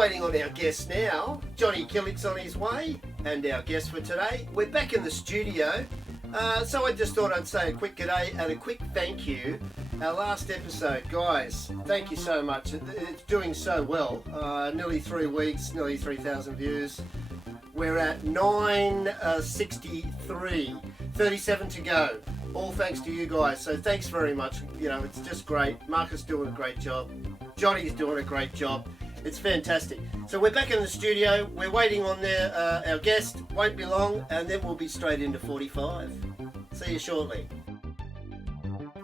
waiting on our guest now. Johnny Killick's on his way, and our guest for today. We're back in the studio, so I just thought I'd say a quick g'day and a quick thank you. Our last episode, guys, thank you so much. It's doing so well. Nearly 3 weeks, nearly 3,000 views. We're at 963, 37 to go. All thanks to you guys, so thanks very much. You know, it's just great. Macca's doing a great job. Johnny's doing a great job. It's fantastic. So we're back in the studio. We're waiting on our guest. Won't be long, and then we'll be straight into 45. See you shortly.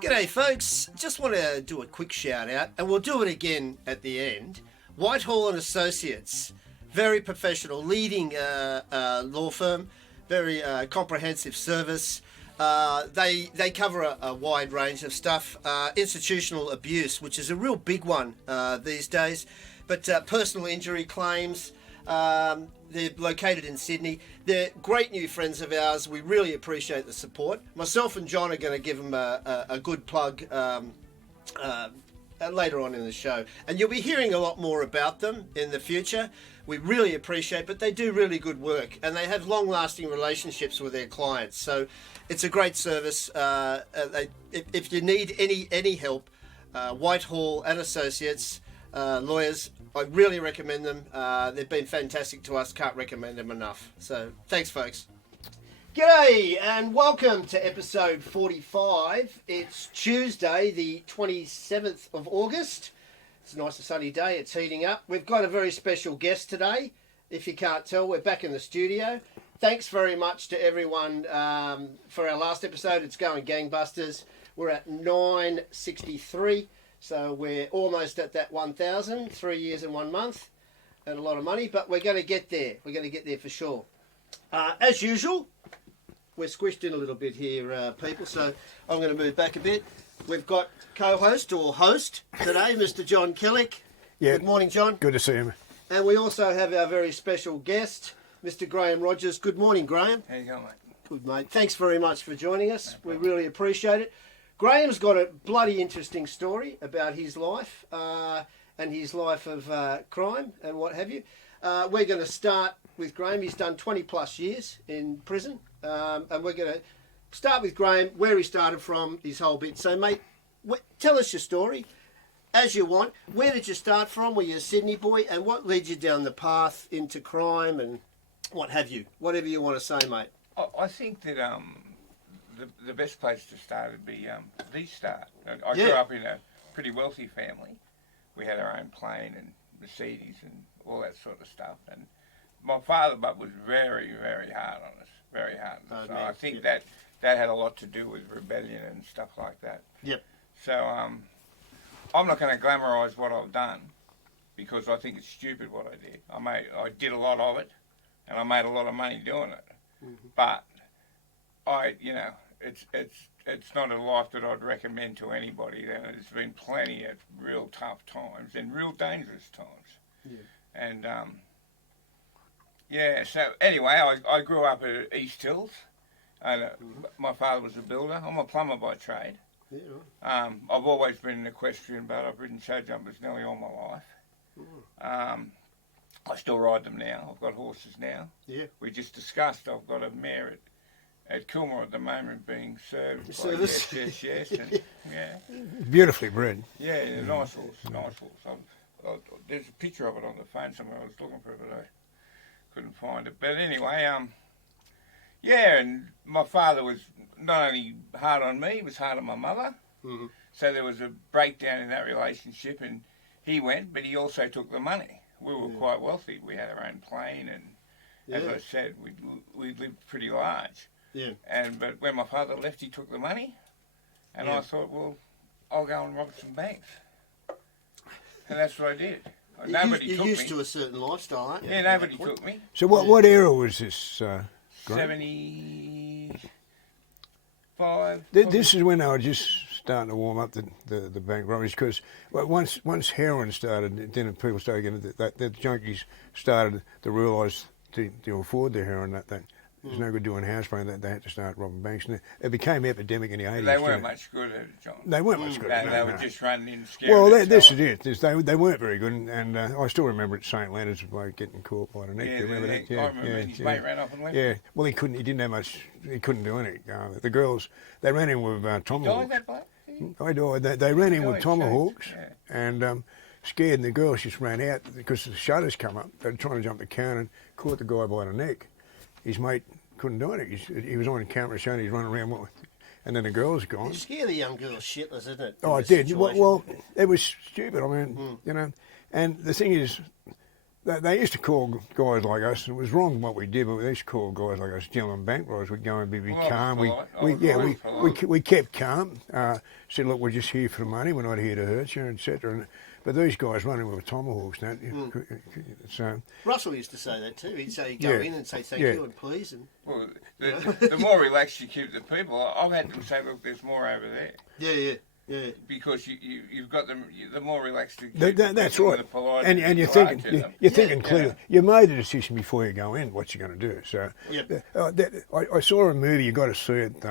G'day, folks. Just want to do a quick shout out, and we'll do it again at the end. Whitehall and Associates, very professional, leading law firm, very comprehensive service. They cover a wide range of stuff. Institutional abuse, which is a real big one these days, but personal injury claims. They're located in Sydney. They're great new friends of ours. We really appreciate the support. Myself and John are going to give them a good plug later on in the show, and you'll be hearing a lot more about them in the future. We really appreciate, but they do really good work, and they have long-lasting relationships with their clients. So it's a great service. If you need any help, Whitehall and Associates lawyers, I really recommend them. They've been fantastic to us. Can't recommend them enough. So thanks, folks. G'day and welcome to episode 45. It's Tuesday, the 27th of August. It's a nice and sunny day. It's heating up. We've got a very special guest today. If you can't tell, we're back in the studio. Thanks very much to everyone for our last episode. It's going gangbusters. We're at 963, so we're almost at that 1,000, 3 years and 1 month, and a lot of money, but we're going to get there. We're going to get there for sure. As usual, we're squished in a little bit here, people, so I'm going to move back a bit. We've got co-host or host today, Mr. John Killick. Yeah. Good morning, John. Good to see you. And we also have our very special guest, Mr. Graeme Rogers. Good morning, Graeme. How you going, mate? Good, mate. Thanks very much for joining us. We really appreciate it. Graeme's got a bloody interesting story about his life and his life of crime and what have you. We're going to start with Graeme. He's done 20 plus years in prison, and we're going to start with Graeme, where he started from, his whole bit. So, mate, tell us your story, as you want. Where did you start from? Were you a Sydney boy? And what led you down the path into crime and what have you? Whatever you want to say, mate. I think that the best place to start would be the start. I grew up in a pretty wealthy family. We had our own plane and Mercedes and all that sort of stuff. And my father was very, very hard on us, very hard. So I think that had a lot to do with rebellion and stuff like that. Yep. So I'm not going to glamorise what I've done because I think it's stupid what I did. I did a lot of it, and I made a lot of money doing it. Mm-hmm. But it's not a life that I'd recommend to anybody. There's been plenty of real tough times and real dangerous times. Yeah. And so anyway, I grew up at East Hills. And, my father was a builder. I'm a plumber by trade. Yeah, right. I've always been an equestrian, but I've ridden show jumpers nearly all my life. I still ride them now. I've got horses now. Yeah. We just discussed I've got a mare at Kilmore at the moment being served. Service. Yes. And, yeah. Beautifully bred. Yeah, nice horse. There's a picture of it on the phone somewhere. I was looking for it, but I couldn't find it. But anyway, and my father was not only hard on me, he was hard on my mother. Mm-hmm. So there was a breakdown in that relationship, and he went, but he also took the money. We were quite wealthy. We had our own plane, and as I said, we lived pretty large. Yeah. But when my father left, he took the money, and I thought, well, I'll go and rob some banks. And that's what I did. Nobody took me. You're used to a certain lifestyle, aren't you? Yeah, nobody took me. So what era was this? 75. This is when I was just starting to warm up the bank robberies, because once heroin started, then people started getting the junkies started to realise to afford the heroin that There's no good doing house breaking. They had to start robbing banks. And it became epidemic in the 80s. They weren't much good at it, John. They weren't much good at it. They were just running in scaring. Well, this is it. They weren't very good. And I still remember at St. Leonard's, a bloke getting caught by the neck. Yeah, Do you remember that? I remember his mate ran off and left. Yeah. Well, he didn't have much. He couldn't do anything. The girls, they ran in with tomahawks. Died that bloke? I died. They ran in with Died, tomahawks yeah. and scared, and the girls just ran out because the shutters come up. They were trying to jump the counter and caught the guy by the neck. His mate couldn't do it. He was on camera showing he's running around, and then the girls gone. You scare the young girls shitless, isn't it? Oh, it did. Well, it was stupid. I mean, you know, and the thing is, they used to call guys like us, and it was wrong what we did, but they used to call guys like us gentlemen bank robbers. We'd go and be calm. We kept calm. Said, look, we're just here for the money. We're not here to hurt you, etc. But these guys running with tomahawks, so Russell used to say that too. He'd say, go in and say thank you and please. And well, the more relaxed you keep the people, I've had them say, look, there's more over there. Yeah. Because you've got them, the more relaxed you keep that's right. And you're thinking clearly. You made a decision before you go in what you're going to do. So I saw a movie. You got to see it.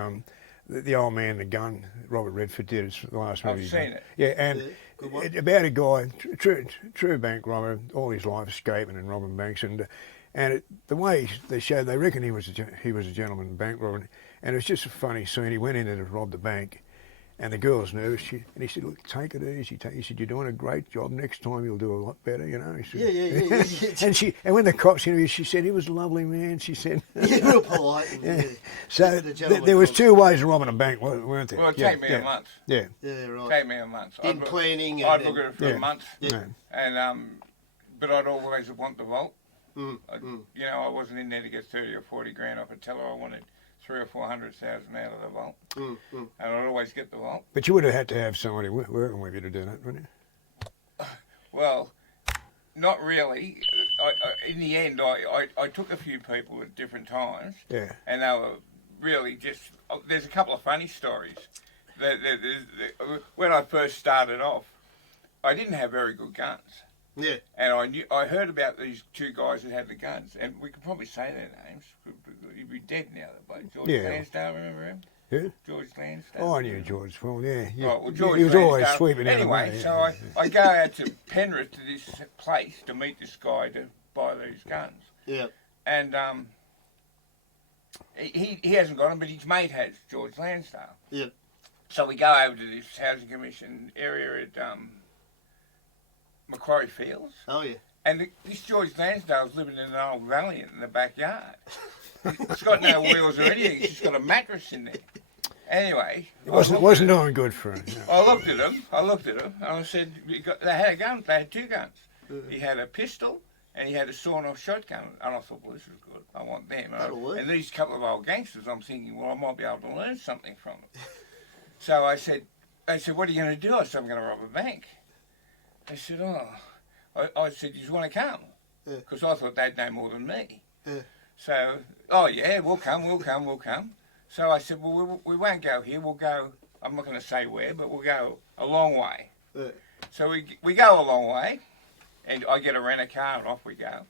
The Old Man, the Gun. Robert Redford did. It's the last movie. I've seen it. Yeah, and about a guy, true bank robber, all his life escaping and robbing banks, and the way they showed, they reckon he was a gentleman bank robber, and it was just a funny scene. He went in and robbed the bank. And the girl's nervous, and he said, look, take it easy. He said, you're doing a great job. Next time you'll do a lot better, you know. He said, Yeah. and when the cops interviewed, she said, he was a lovely man, she said. Yeah, real polite. So there was two ways of robbing a bank, weren't there? Well, it'd take me a month. Yeah, right. Take me a month. In planning. I'd look at it for a month. Yeah. And, but I'd always want the vault. You know, I wasn't in there to get 30 or 40 grand off a teller. I wanted 300,000 or 400,000 out of the vault, and I'd always get the vault. But you would have had to have somebody working with you to do that, wouldn't you? Well, not really. In the end, I took a few people at different times, and they were really just. There's a couple of funny stories. When I first started off, I didn't have very good guns. Yeah. And I heard about these two guys that had the guns, and we could probably say their names. He'd be dead now, the bloke. George Lansdale, remember him? Who? George Lansdale. Oh, I knew George well, yeah. Right, well, George he was Lansdale, always sweeping out anyway, of the way. so I go out to Penrith to this place to meet this guy to buy these guns. Yeah. And he hasn't got them, but his mate has, George Lansdale. Yeah. So we go over to this Housing Commission area at Macquarie Fields. Oh, yeah. And this George Lansdale's living in an old valiant in the backyard. It's got no wheels or anything. It's just got a mattress in there. Anyway, it wasn't doing good for him. No. I looked at him, and I said, they had a gun. They had two guns. He had a pistol and he had a sawn-off shotgun. And I thought, well, this is good. I want them. That'll work. And these couple of old gangsters, I'm thinking, well, I might be able to learn something from them. So I said, what are you going to do? I said, I'm going to rob a bank. They said, I said, you just want to come? Because I thought they'd know more than me. Yeah. So, we'll come. So I said, well, we won't go here. We'll go, I'm not going to say where, but we'll go a long way. Yeah. So we go a long way, and I get a rent-a-car, and off we go.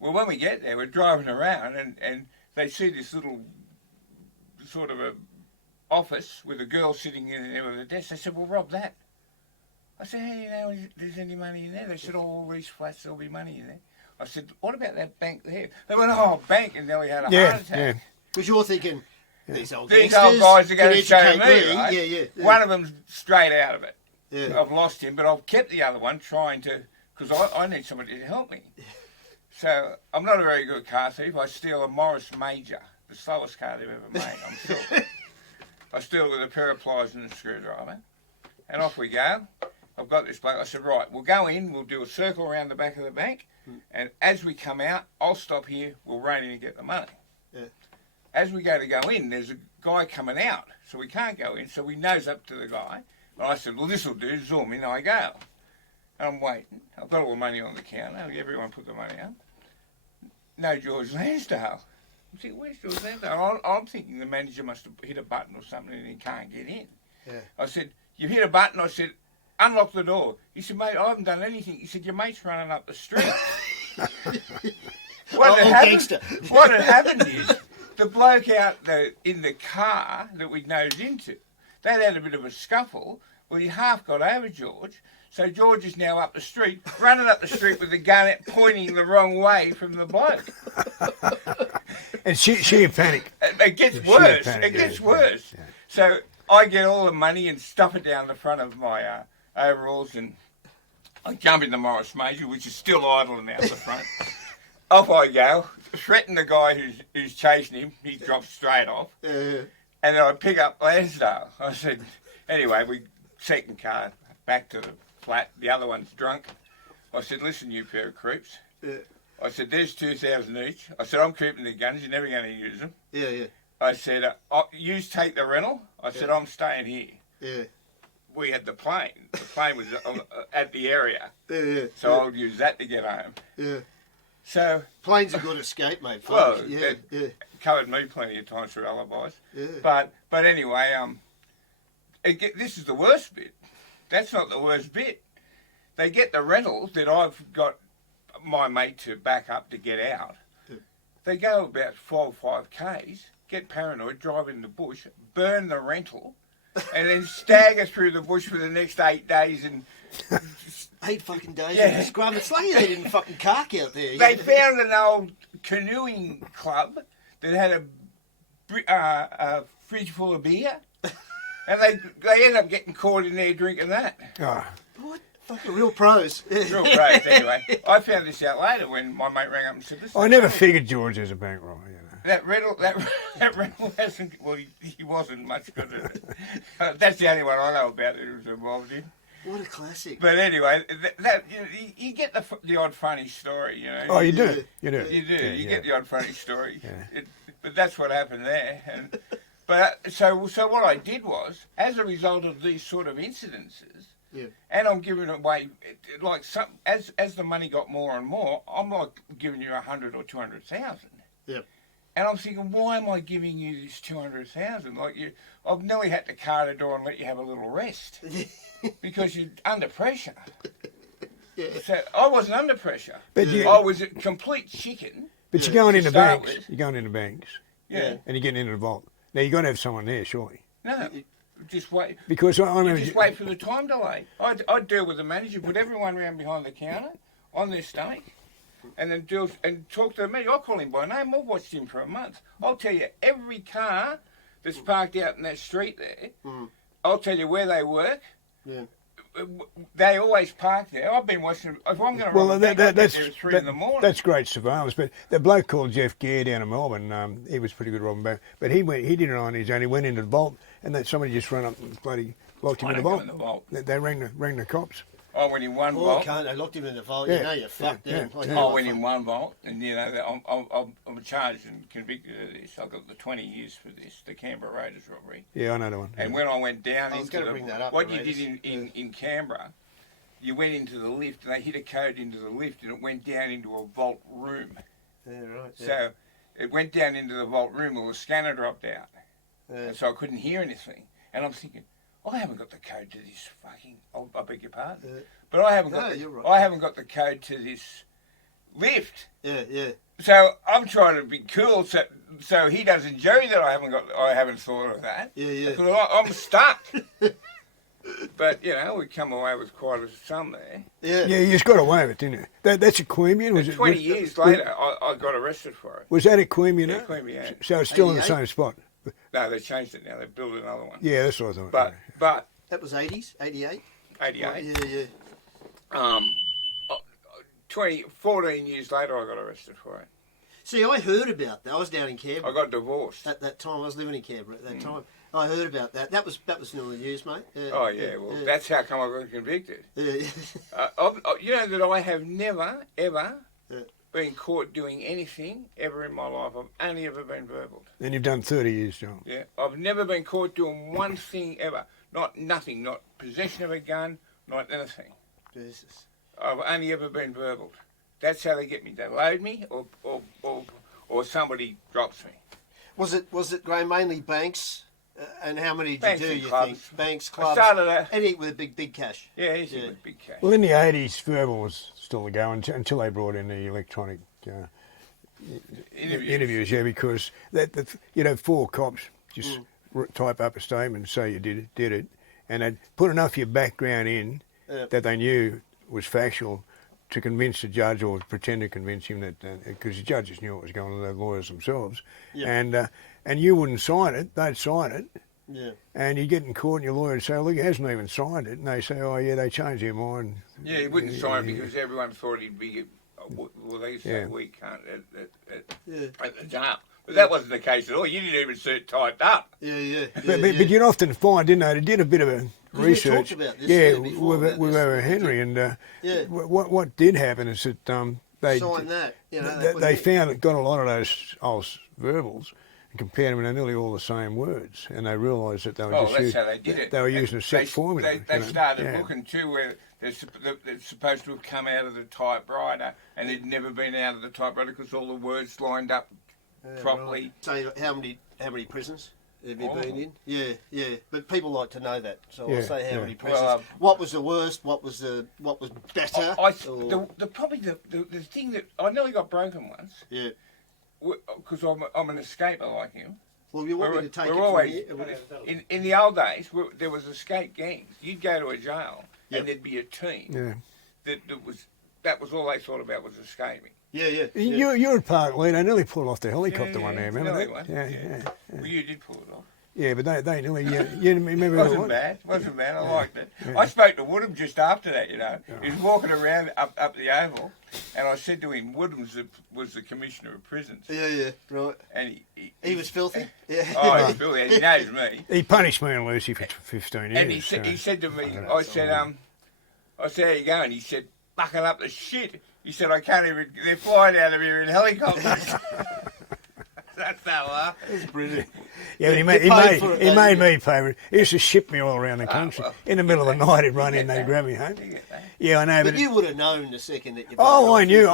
Well, when we get there, we're driving around, and they see this little sort of a office with a girl sitting in there with a desk. They said, well, rob that. I said, hey, you know, if there's any money in there? They said, all these flats, there'll be money in there. I said, what about that bank there? They went, bank, and nearly had a heart attack. Because you're thinking, these old guys are going to show me, right? Yeah. One of them's straight out of it. Yeah. I've lost him, but I've kept the other one trying to, because I need somebody to help me. So I'm not a very good car thief. I steal a Morris Major, the slowest car they've ever made, I'm sure. I steal it with a pair of pliers and a screwdriver. And off we go. I've got this bloke. I said, right, we'll go in, we'll do a circle around the back of the bank, and as we come out, I'll stop here, we'll run in and get the money. Yeah. As we go in, there's a guy coming out, so we can't go in, so we nose up to the guy. And I said, well, this'll do, zoom in, I go. And I'm waiting. I've got all the money on the counter, everyone put the money up. No George Lansdale. I said, where's George Lansdale? I'm thinking the manager must have hit a button or something and he can't get in. Yeah. I said, you hit a button? I said, unlock the door. He said, mate, I haven't done anything. He said, your mate's running up the street. What had happened is, the bloke out in the car that we'd nosed into, they'd had a bit of a scuffle. Well, he half got over George, so George is now up the street, running up the street with the gun pointing the wrong way from the bloke. And she in panic. It gets worse. It gets worse. Yeah. So I get all the money and stuff it down the front of my overalls, and I jump in the Morris Major, which is still idling out the front. Off I go, threaten the guy who's chasing him. He drops straight off. And then I pick up Lansdale. I said, anyway, we second car back to the flat. The other one's drunk. I said, listen, you pair of creeps. Yeah. I said, there's 2,000 each. I said, I'm keeping the guns. You're never going to use them. Yeah, yeah. I said, you take the rental. I said, I'm staying here. Yeah. We had the plane. The plane was at the area. Yeah. So I'll use that to get home. Yeah. So plane's a good escape, mate. Well, yeah. Covered me plenty of times for alibis. Yeah. But anyway, this is the worst bit. That's not the worst bit. They get the rentals that I've got my mate to back up to get out. Yeah. They go about 4 or 5 Ks, get paranoid, drive in the bush, burn the rental, and then stagger through the bush for the next 8 days and 8 fucking days. Yeah. Scrum. It's lucky they didn't fucking cark out there. They found an old canoeing club that had a fridge full of beer, and they ended up getting caught in there drinking that. Oh. What? Fucking real pros. Real pros, anyway. I found this out later when my mate rang up and said, "Listen, I never figured George was a bank robber, you know. That rental hasn't, well, he wasn't much good at it. That's the only one I know about that he was involved in. What a classic. But anyway, you get the odd funny story, you know. Oh, you do? You do? You do. Yeah, you get the odd funny story. Yeah. But that's what happened there. So what I did was, as a result of these sort of incidences, yeah. And I'm giving away, like, as the money got more and more, I'm like giving you 100 or 200,000. Yeah. And I'm thinking, why am I giving you this 200,000? Like, I've nearly had to car the door and let you have a little rest because you're under pressure. Yeah. So I wasn't under pressure. But I was a complete chicken. But you're going into banks. You're going into banks. Yeah. And you're getting into the vault. Now you've got to have someone there, surely. No. Just wait. Because I remember just wait for the time delay. I'd deal with the manager, put everyone around behind the counter on their stomach, and then talk to me. I'll call him by name. I've watched him for a month. I'll tell you every car that's parked out in that street there. Mm. I'll tell you where they work. Yeah. They always park there. I've been watching. If I'm going to run that's there at 3 in the morning. That's great surveillance. But the bloke called Jeff Gare down in Melbourne, he was pretty good robbing bank. But he did it on his own. He went into the vault, and then somebody just ran up and bloody locked him in the vault. They rang the cops. I went in one vault. Can't they locked him in the vault? Yeah. You know you're fucked then. I went in one vault, and you know I'm charged and convicted of this. I got the 20 years for this, the Canberra Raiders robbery. Yeah, I know that one. And when I went down what you did in Canberra, you went into the lift, and they hit a code into the lift, and it went down into a vault room. Yeah, right. Yeah. So it went down into the vault room, well, the scanner dropped out, and so I couldn't hear anything. And I'm thinking, I haven't got the code to this fucking. I beg your pardon, but I haven't got. I haven't got the code to this lift. Yeah, yeah. So I'm trying to be cool, so he doesn't jerry that I haven't thought of that. Yeah, yeah. Because I'm stuck. But you know, we come away with quite a sum there. Yeah, yeah. You just got away with it, didn't you? That's at Queanbeyan, was it? 20 years later, I got arrested for it. Was that at Queanbeyan? Yeah, Queanbeyan. So it's still in the same spot. No, they changed it now. They built another one. Yeah, that's what I thought. But that was 80s, 88? 88. Yeah, yeah. 14 years later, I got arrested for it. See, I heard about that. I was down in Canberra. I got divorced. At that time, I was living in Canberra at that time. I heard about that. That was new in the news, mate. Oh, yeah. Well, that's how come I got convicted. Yeah. You know that I have never, ever been caught doing anything ever in my life. I've only ever been verbal. And you've done 30 years, John. Yeah. I've never been caught doing one thing ever. Nothing. Not possession of a gun, not anything. Jesus. I've only ever been verbal. That's how they get me. They load me or somebody drops me. Was it Graeme, mainly banks? And how many did you do, you clubs. think? Banks, clubs. I started anything with big cash. Yeah, anything with big cash. Well, in the 80s, verbal was still the go until they brought in the electronic interviews, yeah, because you'd have 4 cops just type up a statement and say you did it, and they'd put enough of your background in that they knew was factual to convince the judge or pretend to convince him that, because the judges knew what was going on, the lawyers themselves, and you wouldn't sign it, they'd sign it, and you get in court and your lawyer would say, look, he hasn't even signed it, and they say, oh yeah, they changed their mind. Yeah, he wouldn't sign it because everyone thought he'd be, well, they say we can't at the jail. But that wasn't the case at all. You didn't even see it typed up. But you'd often find, didn't they, they did a bit of a research. We talked about this with Henry, and what did happen is that they signed that. They found got a lot of those old verbals and compared them, and they're nearly all the same words, and they realised that they were how they did it. They were using a set formula. They started looking too where they're supposed to have come out of the typewriter, and they'd never been out of the typewriter because all the words lined up properly. Right. So how many prisons have you been in? Yeah. But people like to know that, so I'll say how many prisons. Well, what was the worst? What was better? Probably the thing that I nearly got broken once. Yeah. Because I'm an escaper like you. Well, you want me to take it always, from here? In the old days, there was escape gangs. You'd go to a jail and there'd be a team. That was all they thought about was escaping. Yeah. You're a part lead. They nearly pulled off the helicopter one there, remember that? Yeah. Well, you did pull it off. Yeah, but they nearly. You remember it wasn't bad. I liked it. Yeah. I spoke to Woodham just after that. He was walking around up the Oval, and I said to him, "Woodham was the commissioner of prisons." Yeah, right. And he was filthy. Yeah. Oh, he was filthy. He knows me. He punished me and Lucy for 15 years. And he said to me, I said, how you going? He said, "Bucking up the shit." He said, "I can't even. They're flying out of here in helicopters." That's that laugh. That's brilliant. Yeah, but he made me pay. He used to ship me all around the country. In the middle of the night, he'd run in, they'd grab me home. Yeah, I know. But you would have known the second that you. I knew.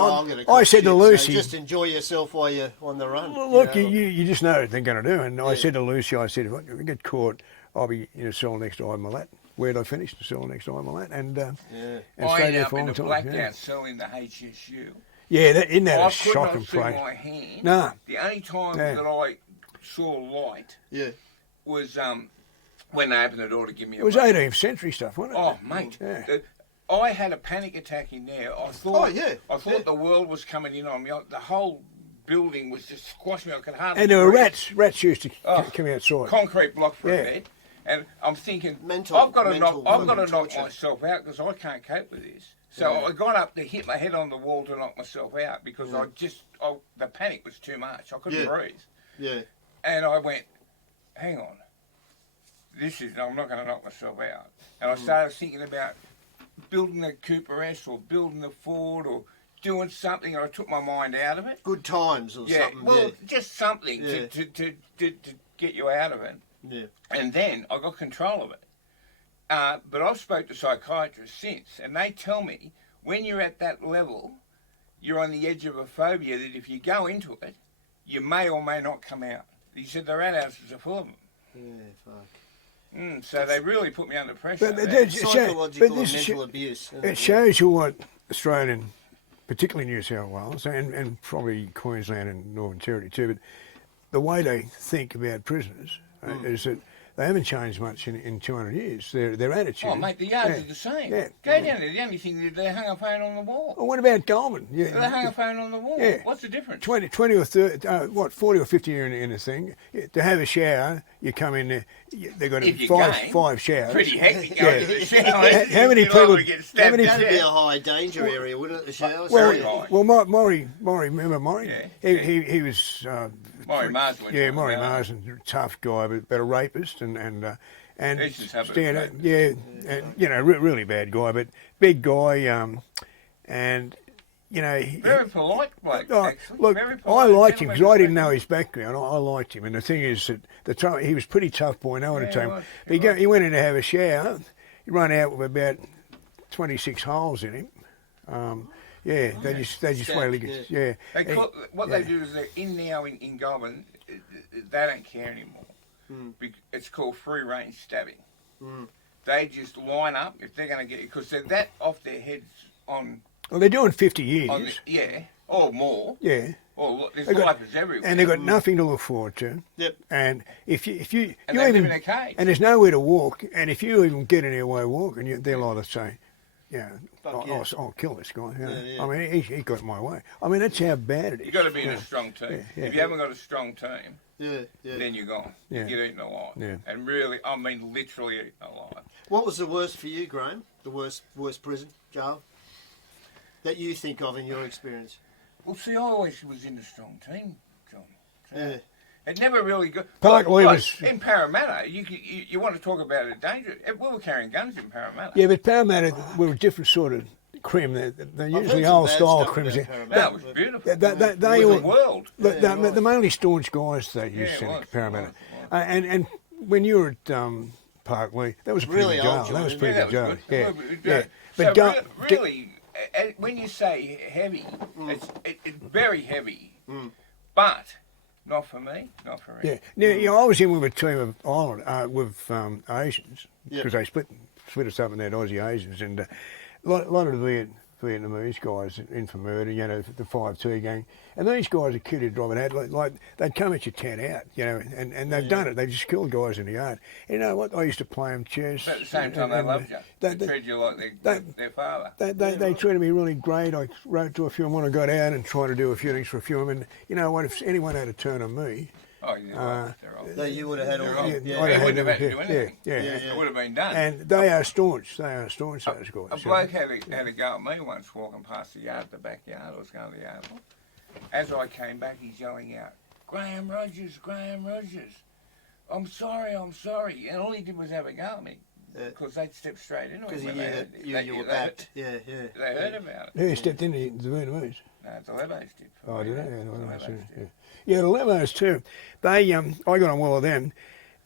I said to Lucy, so just enjoy yourself while you're on the run. Look, you just know what they're going to do. And I said to Lucy, if I get caught, I'll be in a cell next to Imalat. Where'd I finish? The cell next to Imalat, and stayed there for a long time. I ended up in a blacked out cell in the HSU. Yeah, isn't that a shocking place? I could not see my hand. No. The only time that I saw light was when they opened the door to give me a It was 18th century stuff, wasn't it? Oh, mate. Yeah. I had a panic attack in there. I thought the world was coming in on me. The whole building was just squashing me. I could hardly And there were breathe. rats used to come outside. Concrete block for a bed. And I'm thinking, I've got to knock myself out because I can't cope with this. So I got up to hit my head on the wall to knock myself out because the panic was too much. I couldn't breathe. Yeah. And I went, hang on. I'm not going to knock myself out. And I started thinking about building a Cooper S or building a Ford or doing something, and I took my mind out of it. Good times or something. Well, just something to get you out of it. Yeah. And then I got control of it. But I've spoke to psychiatrists since, and they tell me when you're at that level, you're on the edge of a phobia that if you go into it, you may or may not come out. He said the rat houses are full of them. Yeah, fuck. So they really put me under pressure. Psychological and mental abuse. It shows you what Australian, particularly New South Wales, and probably Queensland and Northern Territory too, but the way they think about prisoners is that they haven't changed much in 200 years. Their attitude. Oh, mate, the yards are the same. Yeah. Go down there. The only thing is they hung a phone on the wall. Well, what about Goulburn? Yeah. They hung a phone on the wall. Yeah. What's the difference? 20 or 30, 40 or 50 year in a thing. To have a shower, you come in there. They've got five showers. Pretty hectic going to the shower. How many people? That'd be a high danger area, wouldn't it? The showers. Well, Maury, remember Maury? Yeah. He was. Maury Marsden. Yeah, Maury Marsden, tough guy, but a rapist and stand really bad guy, but big guy, and very polite bloke. Look, I liked him because I didn't know his background. I liked him, and the thing is that he was pretty tough boy. No one to take him. He went in to have a shower. He ran out with about 26 holes in him. They just wait. They do is they're in now in Goulburn. They don't care anymore. It's called free range stabbing. They just line up if they're going to get it because they're that off their heads on Well, they're doing 50 years. Or more. Yeah. Or there's lifers everywhere. And they've got nothing to look forward to. Yep. And if you and they live in a cage. and there's nowhere to walk, and if you even get in their way walking, they'll either say, I'll kill this guy. I mean, he got my way. I mean, that's how bad it is. You've got to be in a strong team. If you haven't got a strong team, then you're gone. Yeah. You're eaten alive. Yeah. And really, I mean, literally eaten alive. What was the worst for you, Graeme? The worst prison, jail, that you think of in your experience? Well, see, I always was in a strong team, John. Yeah. It never really got... in Parramatta, you want to talk about a danger. We were carrying guns in Parramatta. Yeah, but Parramatta were a different sort of crim. They're usually old-style crims. That was beautiful. They it was a world. The mainly staunch guys they used to Parramatta. And when you were at Parkley, that was a pretty good jail. That was pretty good jail. Yeah. But so really, when you say heavy, it's very heavy. But... not for me, not for me. Yeah. Now, I was in with a team of with Asians, because they split us up in that Aussie Asians, and a lot of the Vietnamese guys in for murder, the 5-2 gang. And these guys are kitted driving out, like they'd come at your tent out, and they've done it. They've just killed guys in the yard. You know what? I used to play them chess. But at the same time, they loved you. They treated you like their father. They treated me really great. I wrote to a few of them when I got out and tried to do a few things for a few of them. And you know what? If anyone had a turn on me... you would have had all. They wouldn't have had to do anything. It would have been done. And they are staunch. Those guys. A bloke had a go at me once walking past the yard, the backyard. I was going to the yard. As I came back, he's yelling out, Graeme Rogers, I'm sorry. And all he did was have a go at me. Because they'd stepped straight into it. Because you were backed. They heard about it. Who stepped into the Vietnamese? No, the Lebos did. Oh, did they? Yeah, the Lebos too. They, I got on well with them.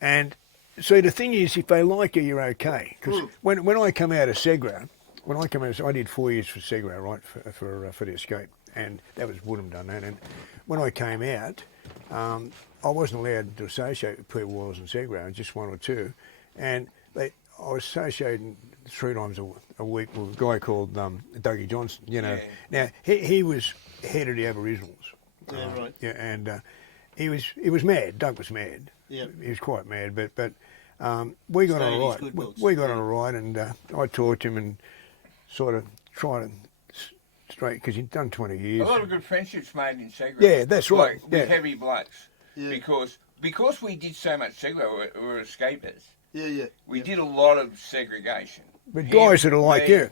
And see, the thing is, if they like you, you're okay. Because when I come out of Segra, I did 4 years for Segra, right, for the escape. And that was Woodham done that. And when I came out, I wasn't allowed to associate with people while I was in Segra, just one or two. And I was associating 3 times a week with a guy called Dougie Johnson, Now, he was head of the Aboriginals. Right. And he was mad. Doug was mad. Yeah. He was quite mad, but we got on all right. We got on all right, and I talked to him and sort of tried to straight, because he'd done 20 years. A lot of good friendships made in Segra. Yeah, that's right. With heavy blokes. Yeah. Because we did so much Segra, we were escapers. We did a lot of segregation. But guys that are like you,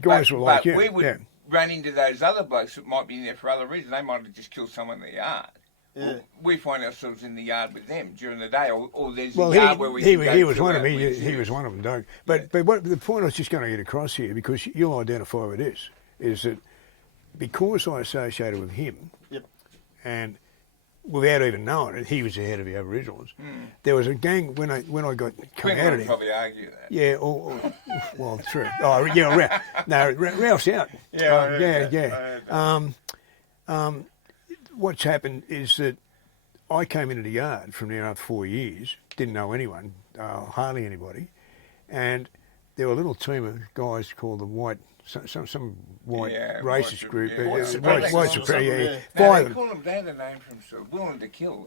guys were like you. We would run into those other blokes that might be in there for other reasons. They might have just killed someone in the yard. Yeah. We find ourselves in the yard with them during the day, or there's a yard where we can go. He was one of them. He was one of them, Doug. But what the point I was just going to get across here, because you'll identify with this, is that because I associated with him, and without even knowing it, he was the head of the Aboriginals. There was a gang when I got come out of it. Probably argue that. Yeah, well, true. Oh, yeah, Ralph's out. What's happened is that I came into the yard from there after 4 years, didn't know anyone, hardly anybody, and there were a little team of guys called the White. Some white racist group, white supremacy. They call them, they had a name from willing to kill.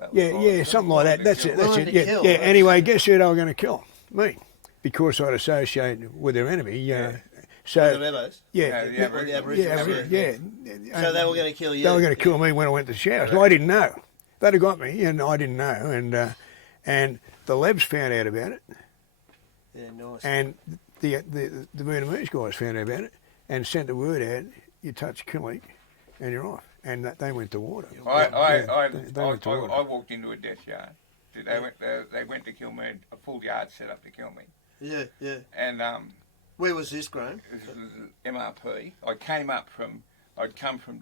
Something like that. That's it. Yeah. Anyway, guess who they were going to kill? Me, because I'd associated with their enemy. So the Lebos? The Aboriginals. So they were going to kill you? They were going to kill me when I went to Jailhouse. I didn't know. They'd have got me, and I didn't know. And the Lebs found out about it. Yeah, nice. And the Vietnamese guys found out about it. And sent the word out, you touch Killick and you're off. And they went to water. I walked into a death yard. They went to kill me, a full yard set up to kill me. Yeah. And where was this, Graeme? This was MRP. I'd come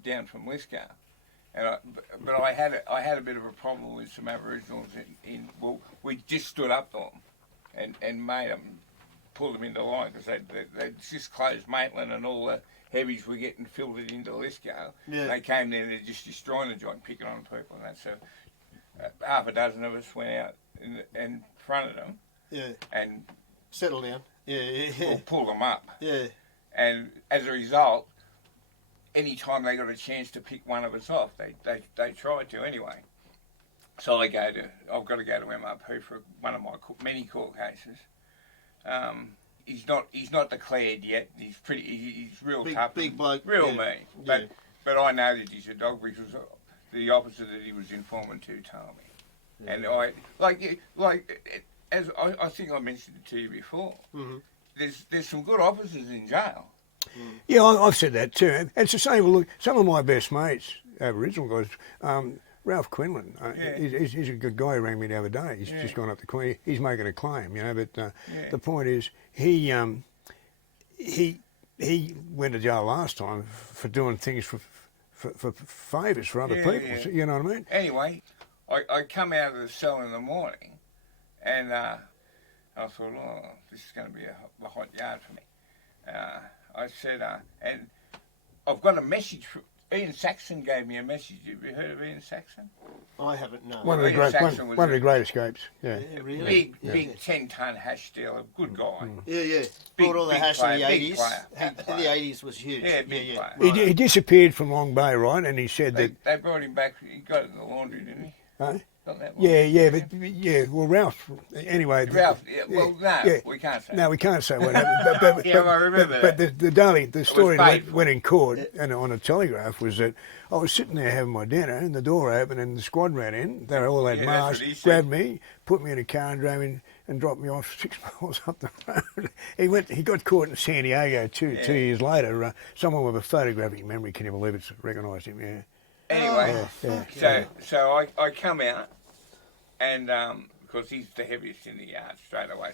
down from Liscar. But I had a bit of a problem with some Aboriginals we just stood up to them and made them, pulled them into line, because they just closed Maitland and all the heavies were getting filtered into Liscar. Yeah. They came there, they're just destroying the joint, picking on people and that. So half a dozen of us went out in front of them. Yeah. And settle down. Yeah. Or pull them up. Yeah. And as a result, any time they got a chance to pick one of us off, they tried to anyway. So I've got to go to MRP for one of my many court cases. He's not declared yet. He's real tough, big bloke, real mean. But I know that he's a dog because the officer that he was informant to told me. Yeah. And I think I mentioned it to you before. Mm-hmm. There's some good officers in jail. Mm. Yeah, I've said that too. And it's the same. Look, some of my best mates, Aboriginal guys, Ralph Quinlan, he's a good guy. He rang me the other day. He's just gone up to Queen. He's making a claim, But the point is, he went to jail last time for doing things for favours for other people. Yeah. You know what I mean? Anyway, I come out of the cell in the morning, and I thought, oh, this is going to be a hot yard for me. I said, and I've got a message from Ian Saxon gave me a message. Have you heard of Ian Saxon? I haven't, no. One of the great escapes. Yeah. Really? Big 10-ton hash dealer, good guy. Yeah. Brought all the hash in the 80s. In the 80s was huge. Yeah, big player. He disappeared from Long Bay, right? And he said that they brought him back. He got it in the laundry, didn't he? Huh? Well, Ralph. Anyway, Ralph. We can't say. No, we can't say what happened. But, I remember that. But the story that went in court and on a telegraph was that I was sitting there having my dinner, and the door opened, and the squad ran in. They all had masks, grabbed me, put me in a car, and drove in and dropped me off 6 miles up the road. He got caught in San Diego 2 years later. Someone with a photographic memory, can you believe it, recognised him? Yeah. Anyway, so I come out, and because he's the heaviest in the yard straight away,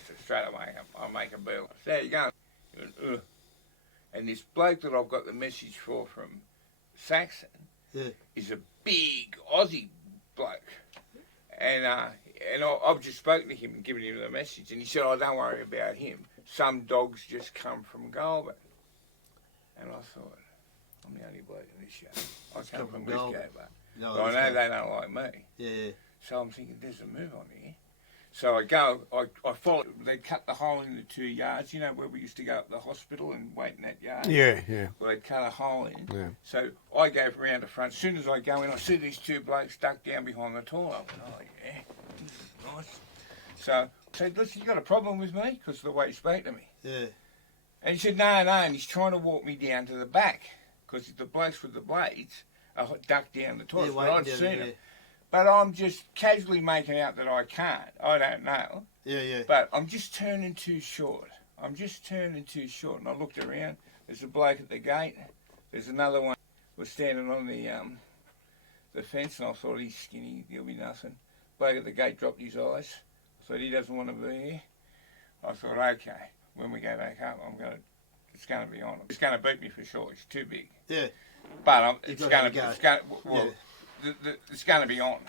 I make a boo. There you go. And this bloke that I've got the message for from Saxon is a big Aussie bloke, and I've just spoken to him and given him the message, and he said, "Oh, don't worry about him. Some dogs just come from Goulburn." And I thought, I'm the only bloke in this show. I come from West Goulburn. No, but I know they don't like me. Yeah. So I'm thinking, there's a move on here. So I go, I follow. They cut the hole in the 2 yards. You know where we used to go up the hospital and wait in that yard? Yeah. Well, they cut a hole in. Yeah. So I go around the front. As soon as I go in, I see these 2 blokes ducked down behind the toilet. I went, oh, yeah, this is nice. So I said, listen, you got a problem with me? Because of the way he spoke to me. Yeah. And he said, no, and he's trying to walk me down to the back. Because the blokes with the blades are ducked down the toilet. But I'd seen them. But I'm just casually making out that I can't. I don't know. Yeah. But I'm just turning too short. And I looked around. There's a bloke at the gate. There's another one was standing on the fence, and I thought, he's skinny, he'll be nothing. Bloke at the gate dropped his eyes. I thought, he doesn't want to be here. I thought, okay, when we go back up, it's going to be on him. It's going to beat me for sure. It's too big. Yeah. But it's going to be on.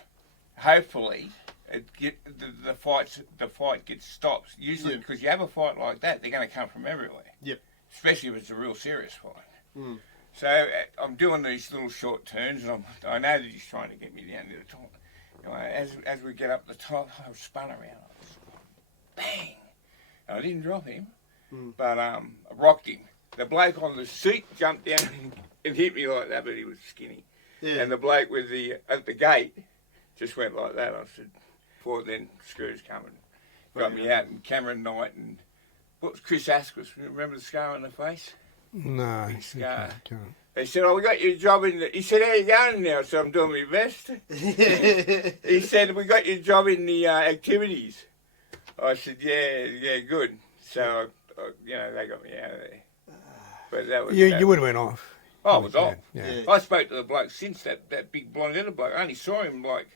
Hopefully, the fight gets stopped. Usually, because you have a fight like that, they're going to come from everywhere. Yep. Especially if it's a real serious fight. Mm. So I'm doing these little short turns, and I know that he's trying to get me down to the top. As we get up the top, I was spun around. Bang! I didn't drop him, but I rocked him. The bloke on the seat jumped down and hit me like that, but he was skinny. Yeah. And the bloke at the gate just went like that. I said, before then, Screw's coming. Got me out, and Cameron Knight and Chris Asquith. Remember the scar on the face? No. Big scar. They said, we got your job in he said, how are you going now? So I'm doing my best. He said, we got your job in the activities. I said, yeah, good. So, they got me out of there. But that was... You would have went off. Oh, it was off. Yeah. I spoke to the bloke since, that big blonde-headed bloke. I only saw him like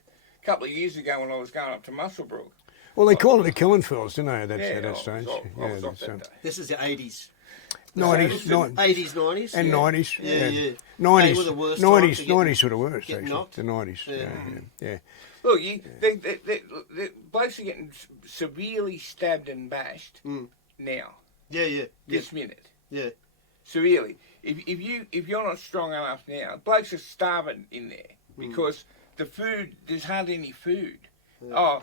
a couple of years ago when I was going up to Muswellbrook. Well, they called it the killing fields, didn't they, at that stage? I was off that day. This is the 80s. 90s, 80s, 90s? And 90s. Yeah. 90s, were the worst 90s were the worst, actually. Knocked. The 90s, yeah. Look, the blokes are getting severely stabbed and bashed now. Yeah. This minute. Yeah. Severely. If you're not strong enough now, blokes are starving in there because the food, there's hardly any food. Yeah.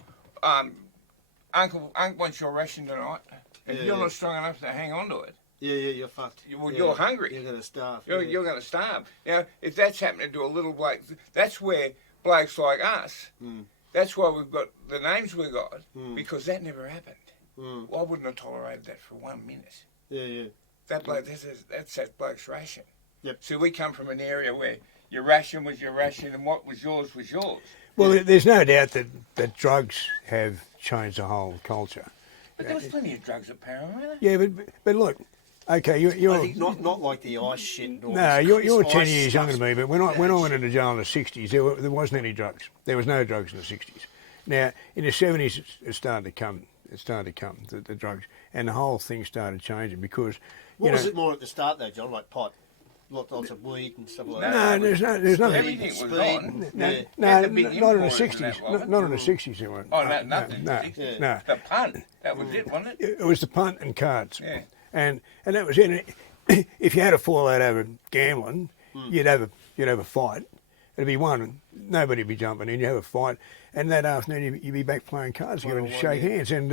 Uncle wants your ration tonight. If you're not strong enough to hang on to it, You're fucked. You're hungry. You're going to starve. You're going to starve. Now, if that's happening to a little bloke, that's where blokes like us, that's why we've got the names we got, because that never happened. I wouldn't have tolerated that for 1 minute. Yeah. That bloke, that's that bloke's ration. Yep. So we come from an area where your ration was your ration and what was yours was yours. Well, there's no doubt that drugs have changed the whole culture. But there was plenty of drugs at Parramatta. Yeah, but look, okay, you're I think not like the ice shit. And all no, this you're ice 10 years younger stuff. than me. But when I went into jail in the 60s, there wasn't any drugs. There was no drugs in the 60s. Now in the 70s, it started to come. The drugs, and the whole thing started changing because. What was it more at the start though, John? Like pot, lots of weed and stuff like No, that. there's nothing. Everything was on. No, Yeah. not in the big the import 60s. in that, wasn't it? Not in the 60s, they weren't. Oh, nothing. No, The no. The punt, that was it, wasn't it? It was the punt and cards. Yeah. And that was it. If you had a fallout over gambling, you'd have a fight. It'd be one. Nobody'd be jumping in. You have a fight, and that afternoon you'd be back playing cards again and shake hands. And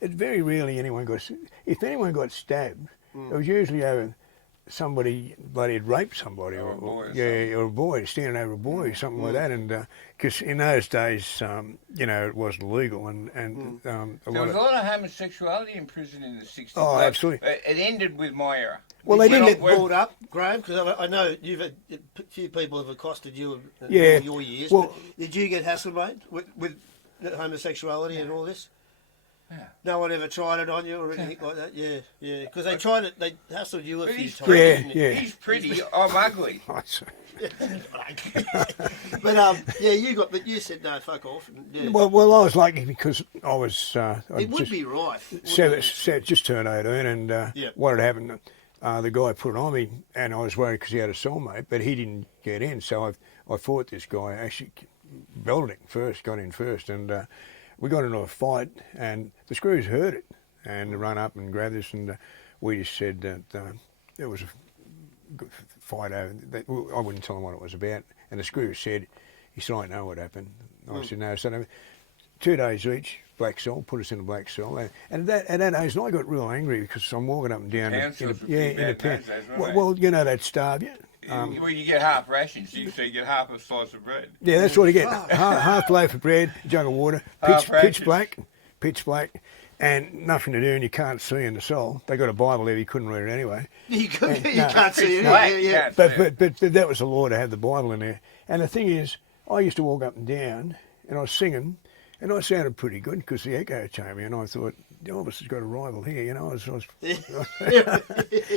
it very rarely anyone got. If anyone got stabbed, it was usually over somebody bloody had raped somebody, Or a boy or or a boy standing over a boy, something like that. And because in those days, it wasn't legal, and There was a lot of homosexuality in prison in the 60s. Oh, Like, absolutely. It ended with my era. Well, they Did didn't you let- get brought up, Graham? Because I know you've had a few people have accosted you in Yeah. all your years. Well- but did you get hassled, mate, with homosexuality and all this? Yeah. No one ever tried it on you or anything like that? Yeah. Because they tried it, they hassled you a But few he's times. Yeah, didn't they? yeah. He's pretty, I'm ugly. But you said no, fuck off. And, yeah. Well, I was lucky because I was. it would be right. Just turned 18, and what had happened? The guy put it on me, and I was worried because he had a cellmate, but he didn't get in. So I fought this guy. Actually, belted him first, got in first, and we got into a fight, and the screws heard it, and run up and grabbed us, and we just said that it was a good fight over. I wouldn't tell him what it was about, and the screws said, he said, I know what happened. I said, no. So 2 days each, black cell, put us in a black cell. And at that age, I got real angry because I'm walking up and down in the pen. Well, that starve you. Well, you get half rations, so you get half a slice of bread. Yeah, that's what you get. Half loaf of bread, jug of water, pitch black, and nothing to do, and you can't see in the cell. They got a Bible there, you couldn't read it anyway. You can't see it. Black, Yeah. can't But that was the law to have the Bible in there. And the thing is, I used to walk up and down, and I was singing, and I sounded pretty good because the echo chamber, and I thought, Elvis has got a rival here,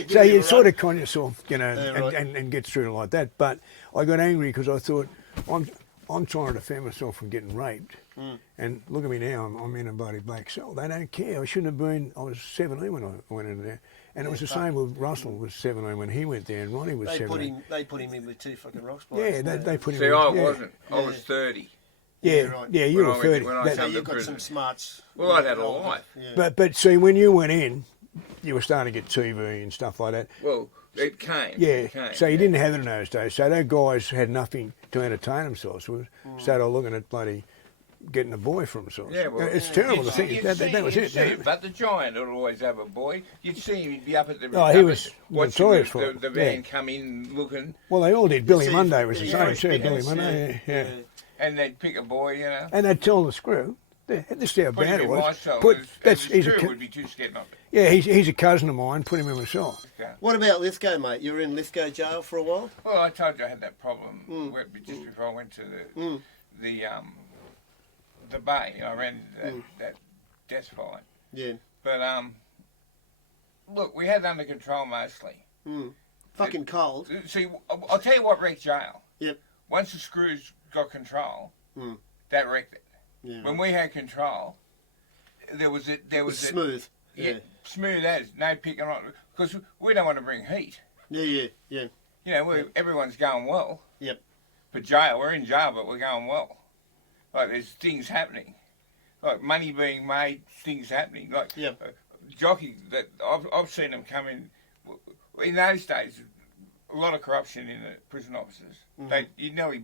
So you sort of con yourself, and get through it like that. But I got angry because I thought, I'm trying to defend myself from getting raped. And look at me now, I'm in a bloody black cell. They don't care. I shouldn't have been. I was 17 when I went in there. And it was the same with Russell, was 17 when he went there, and Ronnie was 17. They put him in with 2 fucking rocks. Yeah, they put him See, in. I yeah. wasn't. I was 30. Yeah, right. yeah, you were 30. when I But- So come you've to got prison. some smarts. Well, I'd had a life. Yeah. But see, when you went in, you were starting to get TV and stuff like that. Well, it came. Yeah, It came, so you didn't have it in those days. So those guys had nothing to entertain themselves with. So they were looking at bloody getting a boy for themselves. Yeah, well, it's terrible to you'd think see- that was you'd it. see But the Giant would always have a boy. You'd see him, he'd be up at the... Oh, he up was at- watching notorious for it, the yeah. van come in looking, Well, they all did. Billy See, Monday was the yeah, same too. yeah, Billy yeah, Monday, yeah. and they'd pick a boy, And they'd tell the screw. This is how Put bad him it in my was. cell. He's a would be too scared not to. yeah, he's a cousin of mine. Put him in my cell. Okay. What about Lithgow, mate? You were in Lithgow jail for a while? Well, I told you I had that problem just before I went to the bay. I ran into that death fight. Yeah. But look, we had it under control mostly. Fucking cold. See, I'll tell you what wrecked jail. Yep. Once the screws got control, that wrecked it. Yeah. When we had control, there was smooth. Yeah. smooth as no picking on, because we don't want to bring heat. Yeah. You know, everyone's going well. Yep. For jail, we're in jail, but we're going well. Like there's things happening, like money being made, things happening. Like jockey that I've seen them come in. In those days, a lot of corruption in the prison officers. You nearly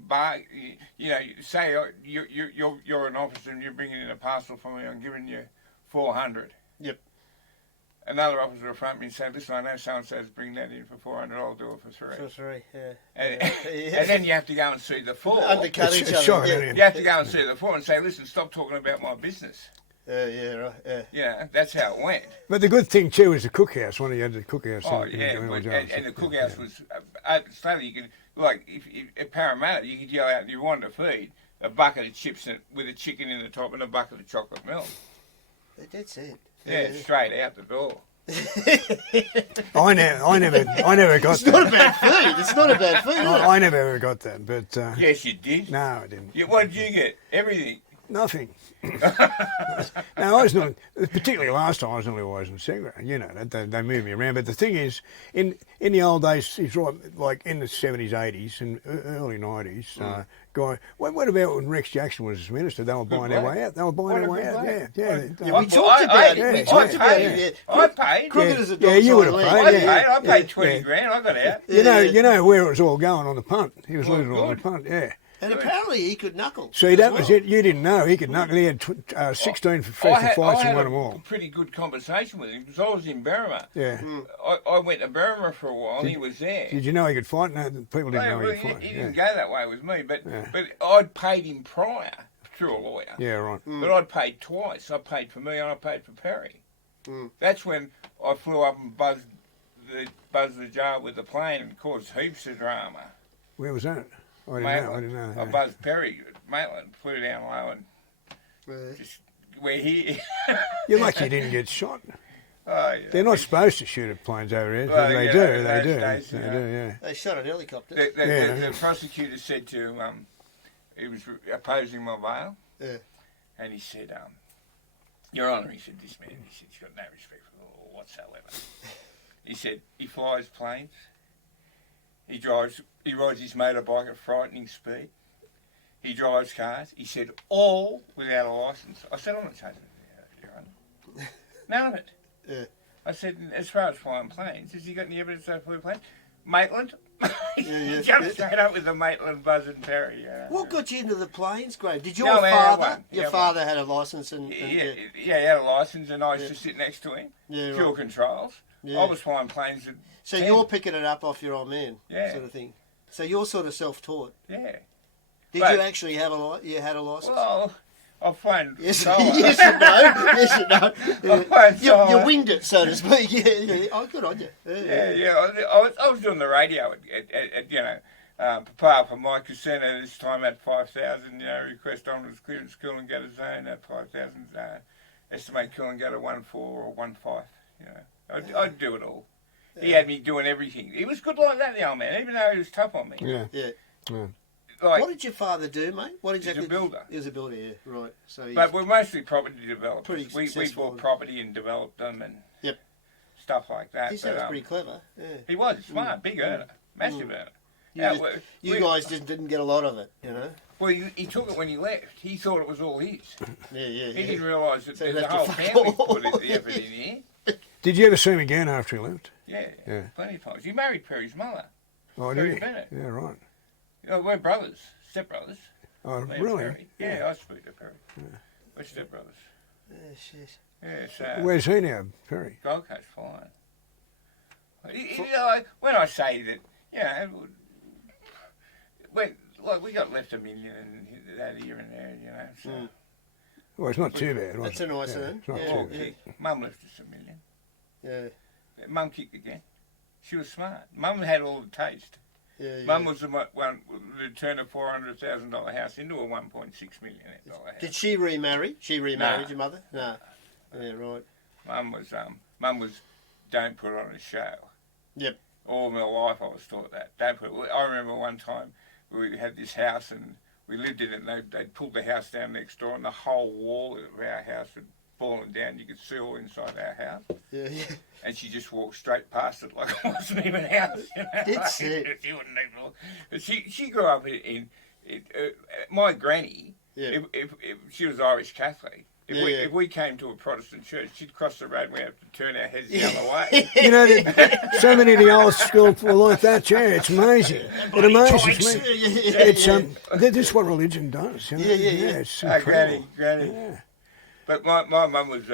you say you're an officer and you're bringing in a parcel for me. I'm giving you 400. Yep. another officer will front me and say, listen, I know so-and-so's bring that in for 400, I'll do it for 3. For 3, yeah. And then you have to go and sue the 4. Undercut each other. shocking, Yeah. isn't it? You have to go and sue the 4 and say, listen, stop talking about my business. Yeah, right. Yeah. Yeah, that's how it went. But the good thing too is the cookhouse. When you had the cookhouse, Oh, you yeah, can do all but, jobs. and the cookhouse was open slowly. You could, like, if at Parramatta, you could yell out, you wanted to feed a bucket of chips with a chicken in the top and a bucket of chocolate milk. That's it. Yeah, straight out the door. I never got It's not a that. bad food. It's not a bad food, is it? I never ever got that. But Yes, you did. no, I didn't. What did you get? Everything. Nothing. No, I was not. Particularly last time, I was only always in Segra. You know, they moved me around. But the thing is, in the old days, it's right, like in the 70s, 80s, and early 90s. Guy, what about when Rex Jackson was minister? They were buying their way out. They were buying their way out. Yeah. Yeah, we talked about it. We talked about it. Yeah. I paid. Crooked as a Yeah, dog's you would have hind paid, leg. I paid 20 grand. I got out. You know where it was all going on the punt. He was losing all the good. punt. Yeah. And apparently he could knuckle. See, that as was well. it. You didn't know he could knuckle. He had 16 professional I fights and had won them a all. pretty good conversation with him because I was in Berrima. Yeah. I went to Berrima for a while and he was there. Did you know he could fight? No, people didn't know Well, he could fight. he Yeah. didn't go that way with me, but Yeah. but I'd paid him prior through a lawyer. Yeah, right. But I'd paid twice. I paid for me and I paid for Perry. That's when I flew up and buzzed the jar with the plane and caused heaps of drama. Where was that? I didn't know. I didn't know. I Yeah. buzzed Perry. Maitland flew down low and just where he. You're lucky you didn't get shot. Oh, yeah. They're not supposed to shoot at planes over here. Well, they yeah, do. those They do. days, They yeah. do. Yeah. They shot an helicopter. The prosecutor said to him, he was opposing my bail, Yeah. and he said, Your Honour, he said, this man, he said, he's got no respect for the law whatsoever. He said, he flies planes, he rides his motorbike at frightening speed, he drives cars, he said, all without a licence. I said, I'm not charging it, Your Honour. None of it. Yeah. I said, as far as flying planes, has he got any evidence of flying planes? Maitland? Yeah. Jumped straight up with the Maitland, Buzz and Perry. Yeah. What got you into the planes, Graham? Did No, your I had father? one. Your Yeah, father had a license and Yeah, he had a licence and I used to sit next to him. Yeah, Fuel right. controls. Yeah. I was flying planes. So 10. you're picking it up off your old man, Yeah. sort of thing. So you're sort of self-taught. Yeah. Did But- you actually have you had a license? Well, I've flown Yes, solo. yes and no. Yes and no. I've flown You solo. winged it, so to speak. Yeah. Oh, good on you. Yeah. I was doing the radio at Papa for Mike Casino this time at 5,000, request onwards clearance, cool and go to zone at 5,000, estimate cool and go to 1.4 or 1.5, I'd do it all. He had me doing everything. He was good like that, the old man, even though he was tough on me. Yeah. Yeah. Yeah. Like, What did your father do, mate? What exactly? He's a builder. He was a builder, yeah. Right. So he's, but we're mostly property developers. Pretty We successful. bought property and developed them and Yep. stuff like that. he sounds But, pretty clever. Yeah. he was smart, big earner, massive earner. You guys didn't get a lot of it, you know. Well, he took it when he left. He thought it was all his. Yeah. He didn't realise that So he the left you whole fuck family all. put the effort in here. Did you ever see him again after he left? Yeah, Yeah. plenty of times. He married Perry's mother. Oh, Perry did he? Bennett. Yeah, right. We're brothers, stepbrothers. Oh, Me and really? Perry. Yeah, I speak to Perry. We're stepbrothers. Yeah, shit. Yeah, so Where's he now, Perry? Gold Coast flying. When I say that, we got left $1 million and that here and there, so. Well, it's not too bad. That's a nice earn. It's not Yeah. too Mum bad. kicked. Mum left us $1 million. Yeah. Mum kicked again. She was smart. Mum had all the taste. Yeah. Mum was the one to turn a $400,000 house into a $1.6 million house. Did she remarry? She remarried Nah. your mother? No. Yeah, right. Mum was don't put on a show. Yep. All my life I was taught that. Don't put. I remember one time we had this house and we lived in it and they'd pulled the house down next door and the whole wall of our house had fallen down. You could see all inside our house. Yeah. And she just walked straight past it like it wasn't even a house. That's it. She wouldn't even look. But she grew up in my granny. Yeah. If she was Irish Catholic. Yeah. If we came to a Protestant church, she'd cross the road and we'd have to turn our heads the other way. You know, so many of the old school were like that, yeah. It's amazing. It amazes me. It's this is what religion does, you know. Yeah. It's incredible. Granny. Yeah. But my mum was,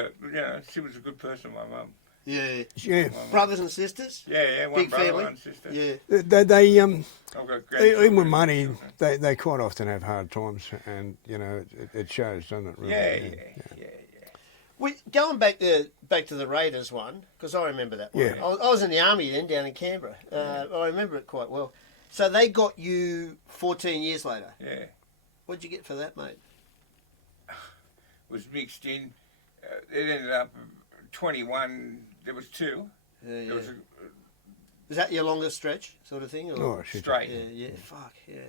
she was a good person, my mum. Yeah. Yeah. Brothers and sisters? Yeah, one Big brother, family? one sister. Yeah. I've got Even even with grandchildren. money, they quite often have hard times, and you know it shows, doesn't it? Really? Yeah. Going back to the Raiders one, because I remember that one. Yeah. I was in the army then, down in Canberra. I remember it quite well. So they got you 14 years later. Yeah. What'd you get for that, mate? Was mixed in. It ended up 21. There was two. Yeah. There was Is that your longest stretch, sort of thing? Or? Oh, shit. straight. Yeah. Fuck, yeah.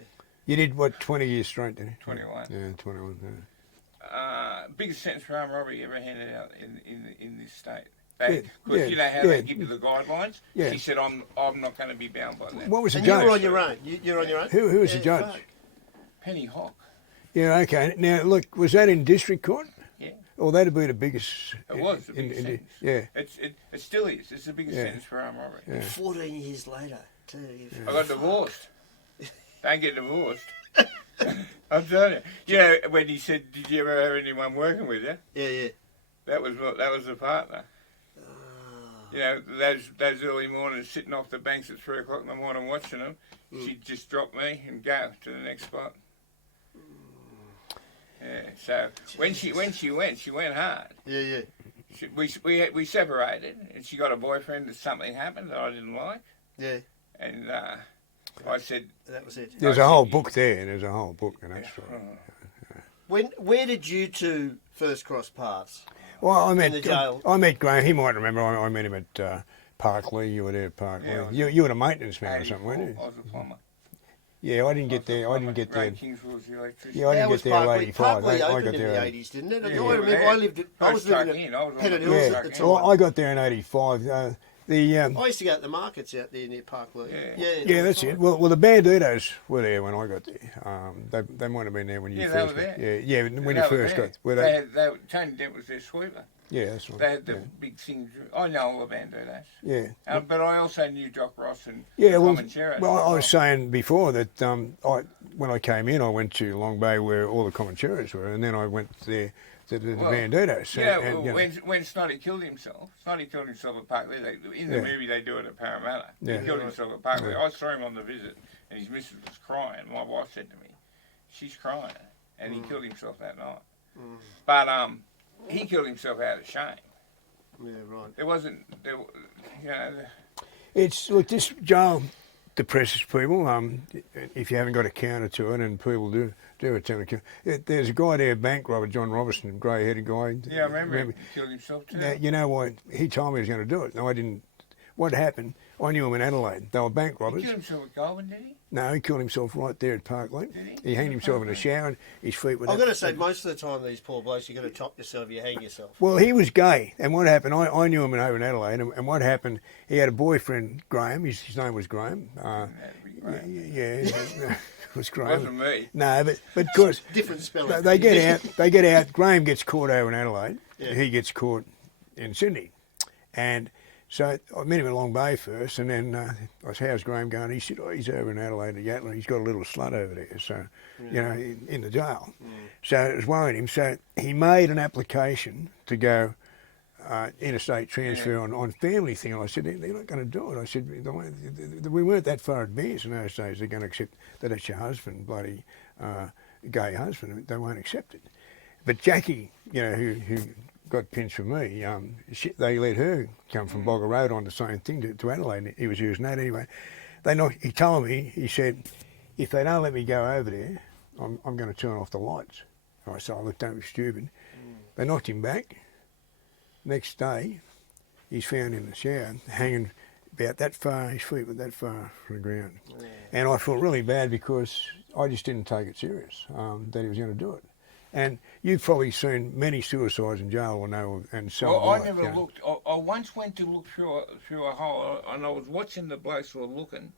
You did what, 20 years straight, didn't you? 21. Yeah, 21. Yeah. Biggest sentence for armed robbery ever handed out in this state. Yeah, Because you know how they give you the guidelines. Yeah. She said, "I'm not going to be bound by that." What was the And judge? you were on your own. You're on your own? Who was the Yeah, judge? fuck. Penny Hawk. Yeah, okay. Now, look, was that in district court? Yeah. Or that'd be the biggest. It was the biggest sentence. Yeah. It still is. It's the biggest sentence for armed robbery. Yeah. 14 years later, too. I got divorced. Don't get divorced. I'm telling you. You know, when he said, "Did you ever have anyone working with you?" Yeah. That was the partner. You know, those early mornings sitting off the banks at 3 o'clock in the morning watching them, she'd just drop me and go to the next spot. Yeah. So when she went hard. Yeah. We separated, and she got a boyfriend. That something happened that I didn't like, Yeah. and I said, That was it. There's a whole book there. There's a whole book in that story. Where did you two first cross paths? Well, I the jail. met Graeme. He might remember. I met him at Parkley. You were there at Parkley. Yeah, you were a maintenance man or something, weren't you? I was a plumber. Yeah, I didn't get there. I didn't get there. Great Kingsville was the electrician. Yeah, I didn't That was get there till Parkley. 85. Parkley I opened got in there. the 80s, didn't it? Yeah, I we were remember there. I was living First at I was on Pennant the Hills at truck the in. time. Well, I got there in 85. I used to go to the markets out there near Parkley. Yeah, that's it. Well, the Banditos were there when I got there. They might have been there when you Yeah, they first were got. there. Yeah, when They you were first there. got. Were they? Tony Dent was their sweeper. Yeah, that's right. They had the big things. I know all the Banditos. Yeah. But I also knew Jock Ross and Yeah, well, Comancheros. I was saying before that when I came in, I went to Long Bay where all the Comancheros were, and then I went there to the Banditos. Yeah, and, when Snotty killed himself at Parkley. In the movie, they do it at Parramatta. Yeah. He killed himself at Parkley. Yeah. I saw him on the visit, and his missus was crying. My wife said to me, "She's crying," and he killed himself that night. But he killed himself out of shame. Yeah, right. It wasn't, you know. look, this jail depresses people. If you haven't got a counter to it, and people do attend a counter. There's a guy there, bank robber, John Robertson, grey-headed guy. Yeah, I remember he killed himself too. Now, you know what? He told me he was going to do it. No, I didn't. What happened? I knew him in Adelaide. They were bank He robbers. killed himself at Goulburn, did he? No, he killed himself right there at Parkland. Did he? He hanged himself in the shower and his feet were... I've got to say, most of the time, these poor blokes, you've got to top yourself, you hang yourself. Well, he was gay, and what happened, I knew him over in Adelaide, and what happened, he had a boyfriend, Graeme, his name was Graeme. That'd be great. It was Graeme. Wasn't me. No, but of course, Different spelling. they get out, Graeme gets caught over in Adelaide, he gets caught in Sydney, and so I met him in Long Bay first, and then I said, "How's Graeme going?" He said, "Oh, he's over in Adelaide at Yatala. He's got a little slut over there, so, you know, in the jail." So it was worrying him. So he made an application to go interstate transfer on family thing. And I said, "They're not going to do it." I said, "We weren't that far advanced in those days. They're going to accept that it's your husband, bloody gay husband. They won't accept it." But Jackie, you know, who got pinched for me, they let her come from Bogger Road on the same thing to Adelaide. He was using that anyway. He told me, he said, "If they don't let me go over there, I'm going to turn off the lights." And I said, "Oh, look, don't be stupid." They knocked him back. Next day, he's found in the shower, hanging about that far, his feet were that far from the ground. And I felt really bad because I just didn't take it serious, that he was going to do it. And you've probably seen many suicides in jail, or know, and so Well, I have never you know. looked. I once went to look through a hole, and I was watching the blokes who were looking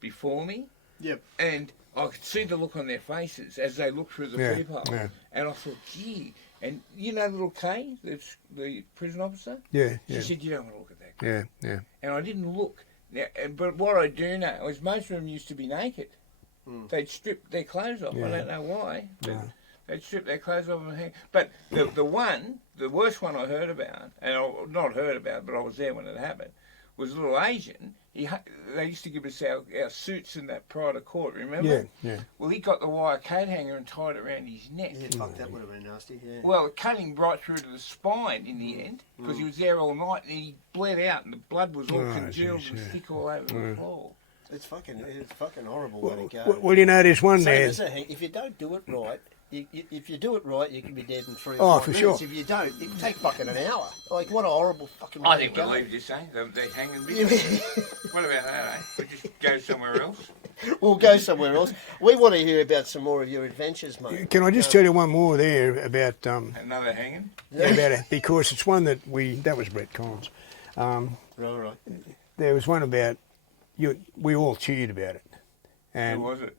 before me. Yep. And I could see the look on their faces as they looked through the peephole. Yeah. And I thought, gee. And you know little Kay, the prison officer? Yeah, She yeah, said, "You don't want to look at that guy." yeah. And I didn't look. Now, but what I do know is most of them used to be naked. They'd strip their clothes off. Yeah. I don't know why. But No. They'd strip their clothes off and hang. But the worst one I heard about, and not heard about, but I was there when it happened, was a little Asian. They used to give us our suits in that prior to court, remember? Yeah, yeah. Well, he got the wire coat hanger and tied it around his neck. Yeah, fuck, that would have been nasty, yeah. Well, it cut him right through to the spine in the end, because he was there all night and he bled out and the blood was all congealed and thick all over the floor. It's fucking horrible when it goes. Well, you know, there's one there. If you don't do it right, if you do it right, you can be dead in 3 or 4 Oh, for minutes. sure. If you don't, it can take fucking an hour. Like, what a horrible fucking way I to didn't go. believe you saying they're hanging business. What about that, eh? We just go somewhere else? We'll go somewhere else. We want to hear about some more of your adventures, mate. Can I just tell you one more there about Another hanging? about it, because it's one that was Brett Collins. Right. There was one about we all cheered about it, and Who was it?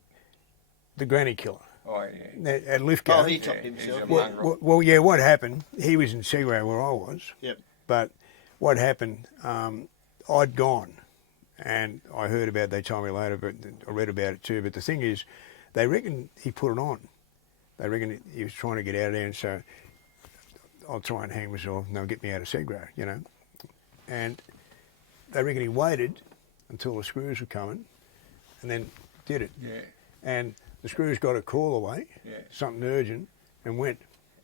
the granny killer. Oh, yeah. At Lithgow. Oh, he topped himself. he's a Yeah. mongrel. Well, yeah, what happened, he was in Segway where I was, Yep. but what happened, I'd gone, and I heard about it, they told me later, but I read about it too, but the thing is, they reckon he put it on. They reckon he was trying to get out of there, and so I'll try and hang myself, and they'll get me out of Segway, you know. And they reckon he waited until the screws were coming, and then did it. Yeah. And the screws got a call away, Yeah. something urgent, and went.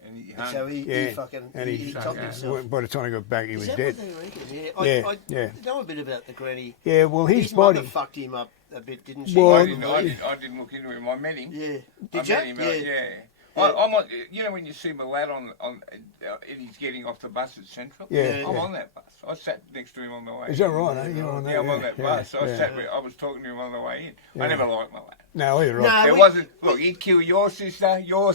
And he hung. So he Yeah, fucking and he topped himself. by the time he got back, he Is was that dead. what they reckon? Yeah, I yeah. know a bit about the granny. Yeah, well, his mother body. fucked him up a bit, didn't she? Well, I didn't look into him. I met him. Yeah. I Did you? met him, Yeah. yeah. Yeah. I'm on, you know when you see my lad and he's getting off the bus at Central? Yeah, I'm yeah. on that bus. I sat next to him on the way Is that in. right? Eh? You're on that. Yeah, I'm on that bus. Yeah, I was talking to him on the way in. Yeah. I never liked my lad. No, you're right. No, There we- wasn't, look, he'd kill your sister, my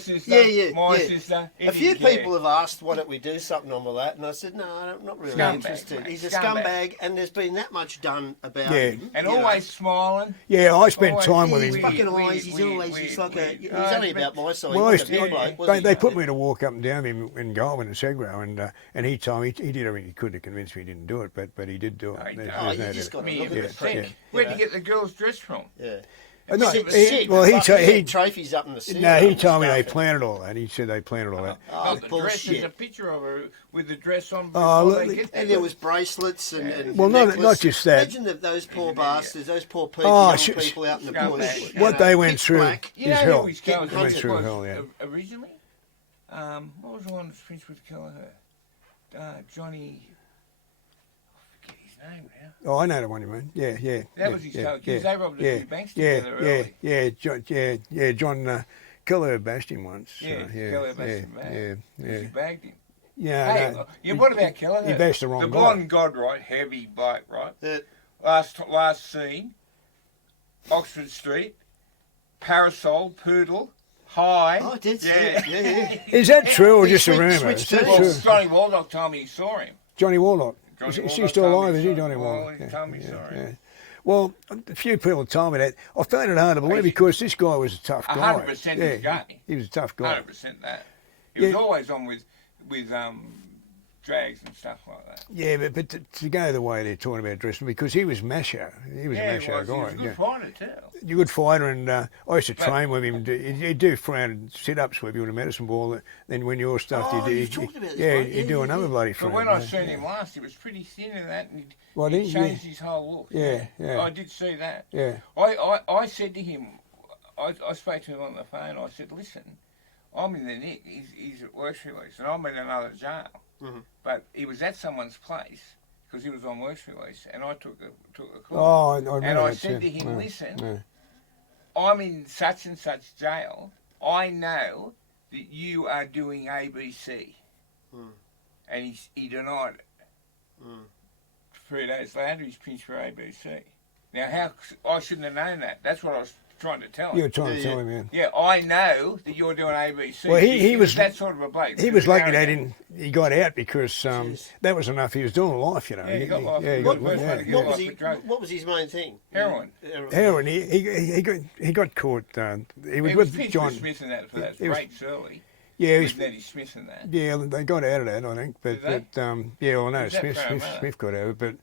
sister. He A few didn't care. people have asked, why don't we do something on that? And I said, no, I'm not really Scumbag, interested. mate. He's a Scumbag. scumbag, and there's been that much done about Yeah. him. And you know. always smiling. Yeah, I spent Always- time with His him. fucking we- eyes, he's we- always, we- he's like a, we- he's only but- about my size. Well, He's a big bloke, wasn't they he? put me to walk up and down him in Galway and Segro, and he told me he did everything he could to convince me he didn't do it, but he did do it. Oh, he There's does. no you doubt. just got to Me, look he at was the prick. sick. Where'd you get the girls dressed from? Yeah. No, Sick, he- sick. well, he Fuck, told- he he- had trophies up in the city. No, he and told me stuff. they planted all that. He said they planted all that. Oh, Not the dress. bullshit. There's a picture of her with the dress on Oh, before look, they get And there. there was bracelets and Well, not necklace. just that. Imagine those poor Idiot. bastards, those poor people, Oh, young sh- people out in the scumbag. bush. What they went pitch through black. You is know hell. who his killer Getting hunted. was Through hell, yeah. originally? What was the one that Prince would kill her? Johnny... I forget his name now. Oh, I know the one you mean. Yeah. That was his yeah, target, because they robbed a few banks together early. John Keller bashed him once. Yeah, Keller bashed him back. Yeah. He bagged him. Yeah, Hey, no, yeah, what about Keller? he bashed the wrong The guy. blonde god, right? Heavy bike, right? Yeah. Last scene, Oxford Street, parasol, poodle, high. Oh, I did see it. Yeah. Is that true or He just a switched- rumour? switched Is that teams. Well, true? Johnny Waldock told me he saw him. Johnny Warlock. Johnny Is he Warlock still told me alive? Is he so. Johnny Well, Warlock? he told me sorry. Well, a few people told me that. I found it hard to believe because this guy was a tough guy. 100% Yeah, his guy. he was a tough guy. 100% that. He was Yeah. always on with drags and stuff like that. Yeah, but to go the way they're talking about dressing, because he was macho. He was a Yeah, macho he guy. was a good fighter too. You're a good fighter, and I used to But- train with him. He'd do round sit-ups with you with a medicine ball. Then when your stuff, Oh, you you've talked about this, yeah, right? you Yeah, do yeah, another yeah. bloody But friend. when I seen him last, he was pretty thin and that, and Well, he he- changed his whole look. Yeah, yeah. I did see that. Yeah. I said to him, I spoke to him on the phone. I said, listen, I'm in the nick. He's at works release, and I'm in another jail. Mm-hmm. But he was at someone's place because he was on works release, and I took a call. Oh, I remember and I that, said to yeah. him, Yeah, listen, yeah. I'm in such and such jail. I know that you are doing ABC. And he denied it. 3 days later, he's pinched for ABC. Now, I shouldn't have known that. That's what I was trying to tell him. You were trying to tell him, man. Yeah, I know that you're doing ABC. Well, he was that sort of a bloke. He was lucky they arrogant. didn't. He got out because Jeez. that was enough. He was doing life, you know. Yeah, he got life. Yeah, he What- got what- yeah, what- yeah. What was Like he? with drugs. What was his main thing? Heroin. Heroin. He got caught. He was He was with pinched John. with Smith and that for that he was- breaks early. Yeah, With he's, Nettie Smith and that. yeah. They got out of that, I think. But, Did they? yeah, well, no, Was that for a matter? Smith got out of it.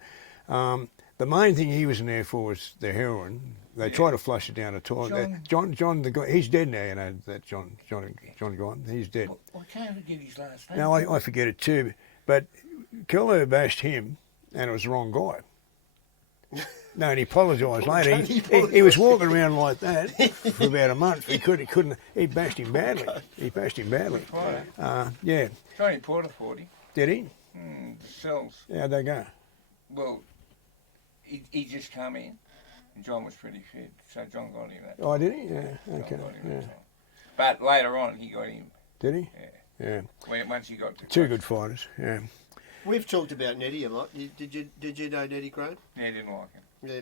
But the main thing he was in there for was the heroin. They try to flush it down the toilet. John, the guy, he's dead now. You know that John Gordon. He's dead. I can't forget his last name. No, I forget it too. But Kello bashed him, and it was the wrong guy. No, and he apologised later. He was walking around like that for about a month. He couldn't. He bashed him badly. Yeah. Tony Porter 40. Did he? The cells. How'd they go? Well, he just come in. And John was pretty fit, so John got him that. Oh, did he? Yeah. John Okay. got him Yeah. that time. But later on, he got him. Did he? Yeah. Yeah. Once he got to Two good fighters. Yeah. We've talked about Nettie a lot. Did you know Nettie Graeme? Yeah, I didn't like him. Yeah.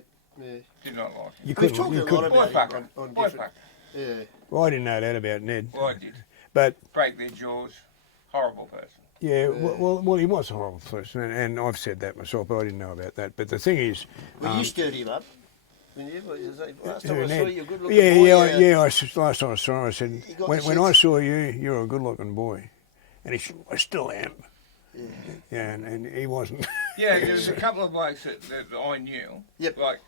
Did not like him. You We've couldn't. talked You a lot couldn't. about Boy him fucker. on Boy different. fucker. Yeah. Well, I didn't know that about Ned. Well, I did. But Break their jaws. Horrible person. yeah, well, he was a horrible person, and I've said that myself, but I didn't know about that. But the thing is, Well, you stirred him up. Didn't you? Last time who, I saw Ned? you, a good looking Yeah, boy. yeah. Last time I saw him, I said, He got when the I shits. saw you, you're a good-looking boy, and he said, I still am. Yeah, and he wasn't. Yeah, there was a couple of blokes that I knew. Yep. Like,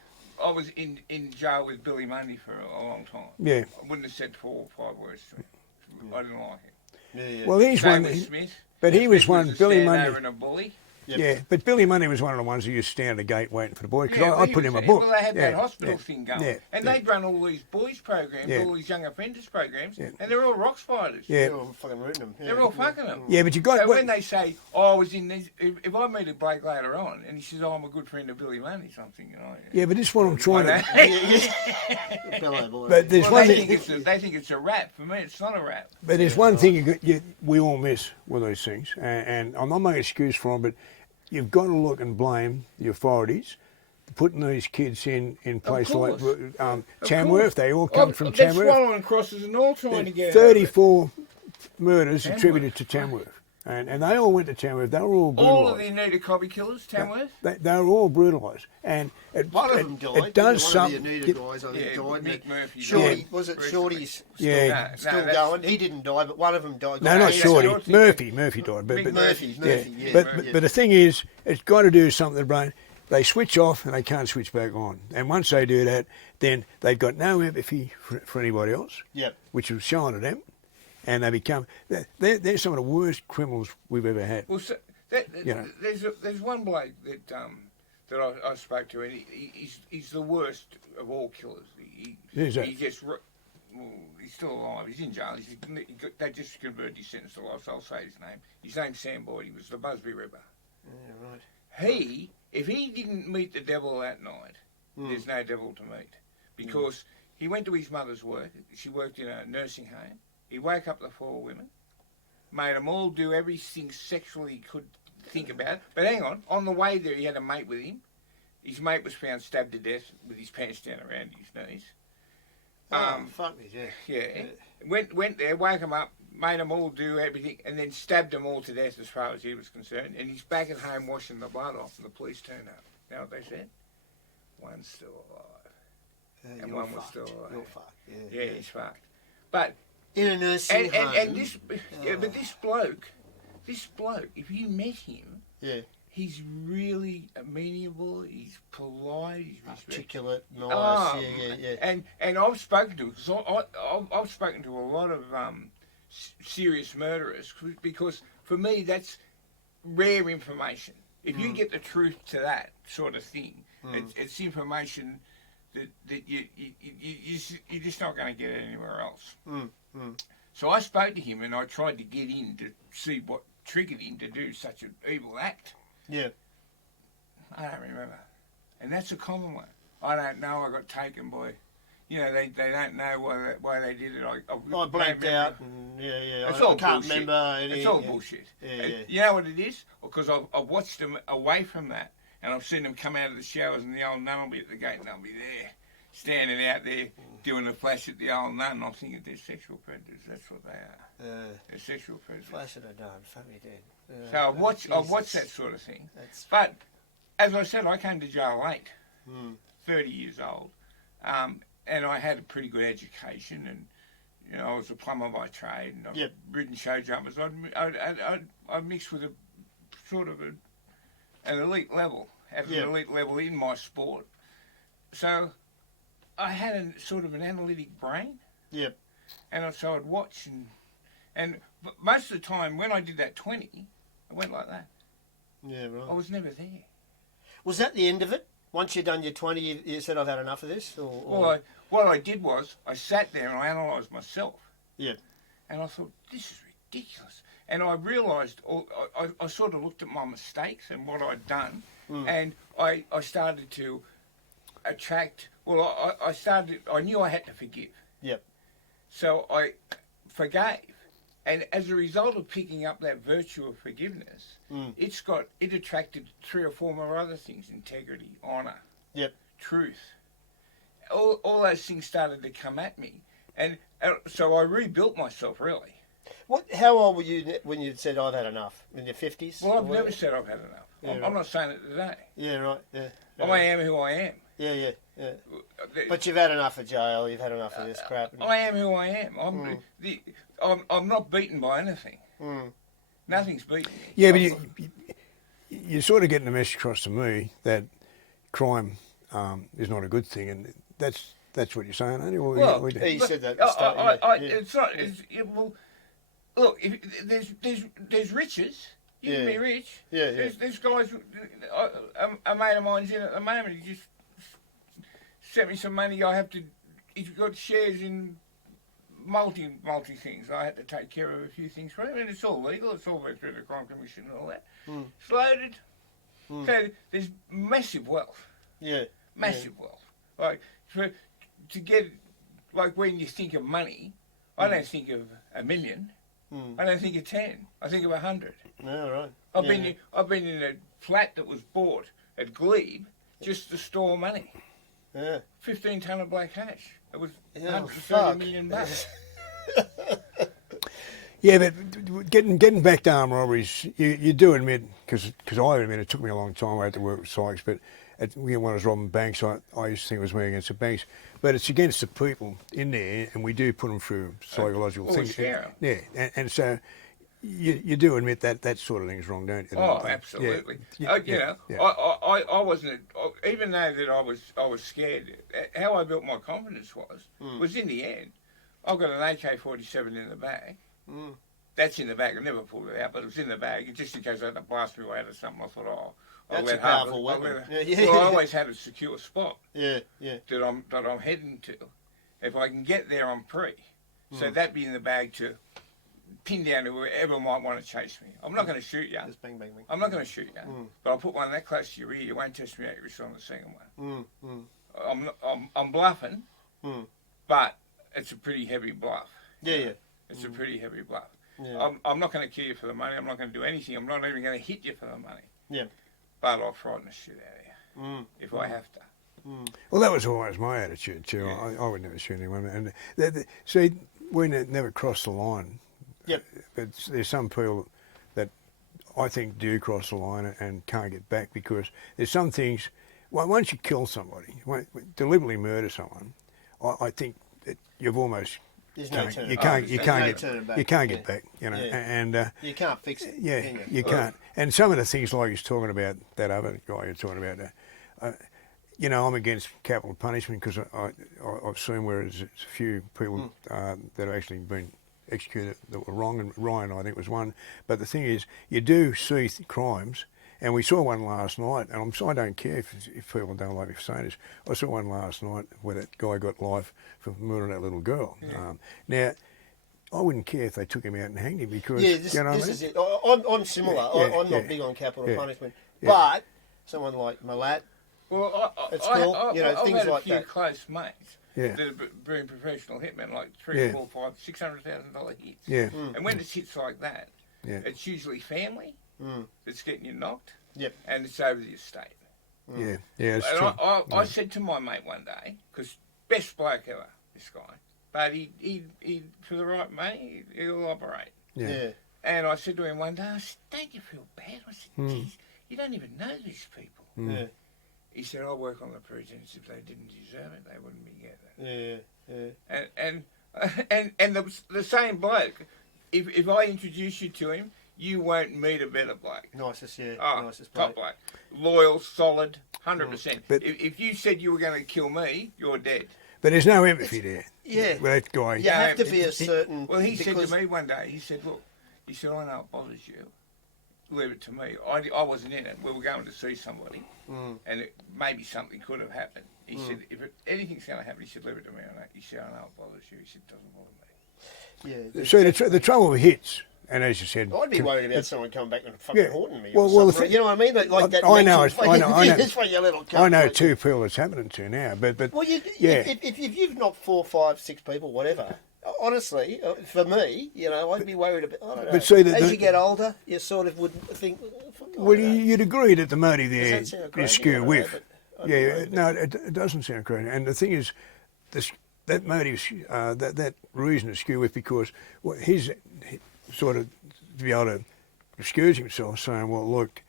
I was in jail with Billy Mundy for a long time. Yeah. I wouldn't have said 4 or 5 words to him. I didn't like him. Yeah. Well, he's Same one. with Smith. But he was Smith one. a Billy stand-over Mundy. and a bully. Yep. Yeah, but Billy Mundy was one of the ones who used to stand at the gate waiting for the boy because Yeah, well, I he put was him a there. book. Well, they had that Yeah, hospital yeah, thing going. yeah, And yeah. they'd run all these boys programs, Yeah. all these young apprentice programs, Yeah. and they're all rock spiders. Yeah. They're all fucking rooting them. They're all fucking them. Yeah, but you got. So when they say, "Oh, I was in this," if I meet a bloke later on and he says, "Oh, I'm a good friend of Billy Mundy," something, you know. Yeah, but this is what I'm trying to. Fellow boy. But there's Well, one they thing. think it's a rap. For me, it's not a rap. But there's one thing we all miss with these things, and I'm not making an excuse for them, but you've got to look and blame the authorities for putting these kids in places like Tamworth. They all come from They're Tamworth. swallowing crosses and all trying to get 34 murders Tamworth. attributed to Tamworth. And they all went to Tamworth. They were all brutalised. all of the Anita Cobby killers, Tamworth. They were all brutalised. And One of them died. it does One something. of the Anita guys, I think, Yeah, died. Mick Murphy. Shorty, died was it recently. Shorty's Yeah. still that's- going? He didn't die, but one of them died. No, not Yeah, Shorty. Shorty. Murphy died. Mick Murphy, yeah. But the thing is, it's got to do something to the brain. They switch off and they can't switch back on. And once they do that, then they've got no empathy for anybody else, Yep. which is shown to them. And they become, they're some of the worst criminals we've ever had. Well, so, You know. there's one bloke that I spoke to, and he's the worst of all killers. Who's that? He gets well, he's still alive. He's in jail. They just converted his sentence to life, so I'll say his name. His name's Sam Boyd. He was the Busby Ripper. Yeah, right. If he didn't meet the devil that night, there's no devil to meet, because he went to his mother's work. She worked in a nursing home. He woke up the 4 women, made them all do everything sexually he could think about. But hang on the way there, he had a mate with him. His mate was found stabbed to death with his pants down around his knees. Fuck me, yeah. Yeah. Went there, woke them up, made them all do everything, and then stabbed them all to death as far as he was concerned. And he's back at home washing the blood off, and the police turned up. You know what they said? One's still alive. And You're one was fucked. still alive. You're fucked. Yeah, he's fucked. But In a nursing home. and this, but this bloke, if you met him, Yeah. he's really amenable. He's polite. He's respectful. Articulate, nice. Oh, yeah. And I've spoken to, because I've spoken to a lot of serious murderers, because for me that's rare information. If you get the truth to that sort of thing, it's information that you're just not going to get it anywhere else. So I spoke to him and I tried to get in to see what triggered him to do such an evil act. Yeah. I don't remember. And that's a common one. I don't know, I got taken by, they don't know why they did it. I blanked out and It's I all can't bullshit. remember any. It's all bullshit. Yeah. You know what it is? Because I've watched them away from that, and I've seen them come out of the showers, and the old nun will be at the gate, and they'll be there, standing out there, doing a flash at the old nun, and I'm thinking they're sexual predators. That's what they are. They're sexual predators. Flash at a nun, fuck me dead. So I've watched that sort of thing. But as I said, I came to jail late, 30 years old, and I had a pretty good education, and I was a plumber by trade, and I've ridden show jumpers. I mixed with a sort of an elite level, at an elite level in my sport. So I had a sort of an analytic brain. Yep. And so I'd watch and most of the time when I did that 20, I went like that. Yeah, right. I was never there. Was that the end of it? Once you'd done your 20, you said, I've had enough of this? Or... Well, what I did was I sat there and I analysed myself. Yeah. And I thought, this is ridiculous. And I realised, I sort of looked at my mistakes and what I'd done, and I started to attract, I knew I had to forgive. Yep. So I forgave. And as a result of picking up that virtue of forgiveness, it attracted 3 or 4 more other things: integrity, honour, Yep. truth. All those things started to come at me. And so I rebuilt myself, really. How old were you when you said, I've had enough? In your 50s? Well, I've never said I've had enough. Yeah, I'm right. not saying it today. Yeah, right. Yeah. I am who I am. Yeah. But you've had enough of jail. You've had enough of this crap. I am who I am. I'm not beaten by anything. Nothing's beaten me. Yeah, but you're sort of getting the message across to me that crime is not a good thing, and that's what you're saying, aren't you? Well, he said that at the start. It's not. Well, look, there's riches. You can be rich. Yeah. There's guys. A mate of mine's in at the moment. He just sent me some money. He's got shares in multi things. I had to take care of a few things for him, and it's all legal. It's all through the Crime Commission and all that. It's loaded. So there's massive wealth. Yeah. Massive wealth. Like to get, like when you think of money, I don't think of $1 million. I don't think of 10. I think of 100. Yeah, right. I've been in a flat that was bought at Glebe just to store money. Yeah. 15 ton of black hash. It was Yeah, $130 million bucks. Yeah, but getting back to armed robberies, you do admit, because I admit it took me a long time. I had to work with psychs, but when I was robbing banks, I used to think it was me against the banks. But it's against the people in there, and we do put them through psychological things. Scare 'em. Yeah, and so you do admit that sort of thing's wrong, don't you? Oh, absolutely. I wasn't, even though that I was scared. How I built my confidence was in the end, I've got an AK-47 in the bag. That's in the bag. I never pulled it out, but it was in the bag. Just in case I had to blast me away or something, I thought, that's a powerful weapon. Well, I always had a secure spot. Yeah. That I'm heading to. If I can get there, I'm free. So that be in the bag to pin down to whoever might want to chase me. I'm not going to shoot you. Just bang, bang, bang. I'm not going to shoot you. But I'll put one that close to your ear. You won't test me out. You're still on the second one. I'm bluffing, but it's a pretty heavy bluff. Yeah. It's a pretty heavy bluff. Yeah. I'm not going to kill you for the money. I'm not going to do anything. I'm not even going to hit you for the money. Yeah. But I'll frighten the shit out of you if I have to. Well, that was always my attitude too. Yeah. I would never shoot anyone. And see, we never cross the line. Yep. But there's some people that I think do cross the line and can't get back, because there's some things. Once you kill somebody, deliberately murder someone, I think that you've almost. There's no turn. You can't back. You can't get back. You know, and you can't fix it. Yeah, can you can't. And some of the things, like he's talking about, that other guy you're talking about. I'm against capital punishment, because I've seen where there's a few people that have actually been executed that were wrong, and Ryan, I think, was one. But the thing is, you do see crimes, and we saw one last night, and I don't care if people don't like me for saying this. I saw one last night where that guy got life for murdering that little girl. Yeah. Now, I wouldn't care if they took him out and hanged him, because this is it. I'm similar. I'm not big on capital punishment, but someone like Malat, well, it's cool. I've things had like a few that. close mates that have been professional hitmen, like $300,000, $400,000, $600,000 hits. Yeah. And when it's hits like that, it's usually family that's getting you knocked. Yep. And it's over the estate. Yeah, it's and true. I said to my mate one day, because best bloke ever, this guy, but he for the right money, he'll operate. Yeah. And I said to him one day, don't you feel bad? I said, geez, you don't even know these people. Yeah. He said, I work on the pretense if they didn't deserve it, they wouldn't be getting it. Yeah. And the same bloke, if I introduce you to him, you won't meet a better bloke. Nicest top bloke. Loyal, solid, 100%. But if you said you were going to kill me, you're dead. But there's no empathy there. Yeah. With that guy. You have to be a certain... Well, he said because- to me one day, he said, look, he said, I know it bothers you. Leave it to me. I wasn't in it. We were going to see somebody, and maybe something could have happened. He said, if anything's going to happen, he said, leave it to me. He said, I know it bothers you. He said, it doesn't bother me. Yeah. So the trouble with hits, and as you said... I'd be worried about someone coming back and fucking haunting me. Well, Well, you know what I mean? Like that. I know. mental- I know. This way, you little cunt. I know two people it's happening to now, but Well, yeah. if you've knocked 4, 5, 6 people, whatever. Honestly, for me, you know, I'd be worried about. I don't know. But see, as you get older, you sort of would think. Well, you'd agree that the motive there Does that sound is crazy? skew I don't with. know, but I'd be Yeah, worried no, it doesn't sound crazy. And the thing is, that motive, that reason is skew with because he's sort of to be able to excuse himself, saying, "Well, look,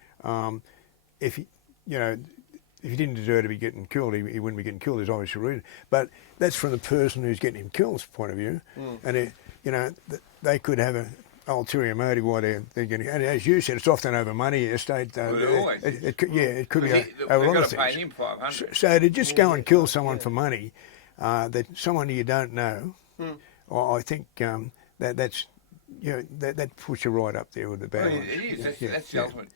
if he, you know." If he didn't deserve to be getting killed, he wouldn't be getting killed. There's obviously a reason, but that's from the person who's getting him killed's point of view, and you know they could have an ulterior motive why they're getting. And as you said, it's often over money, estate. Always. It could be They've over a lot got of to pay things. him $500. So to just go and kill someone for money, that someone you don't know, I think that's. You know, that puts you right up there with the bad Well, ones. it is. That's the ultimate.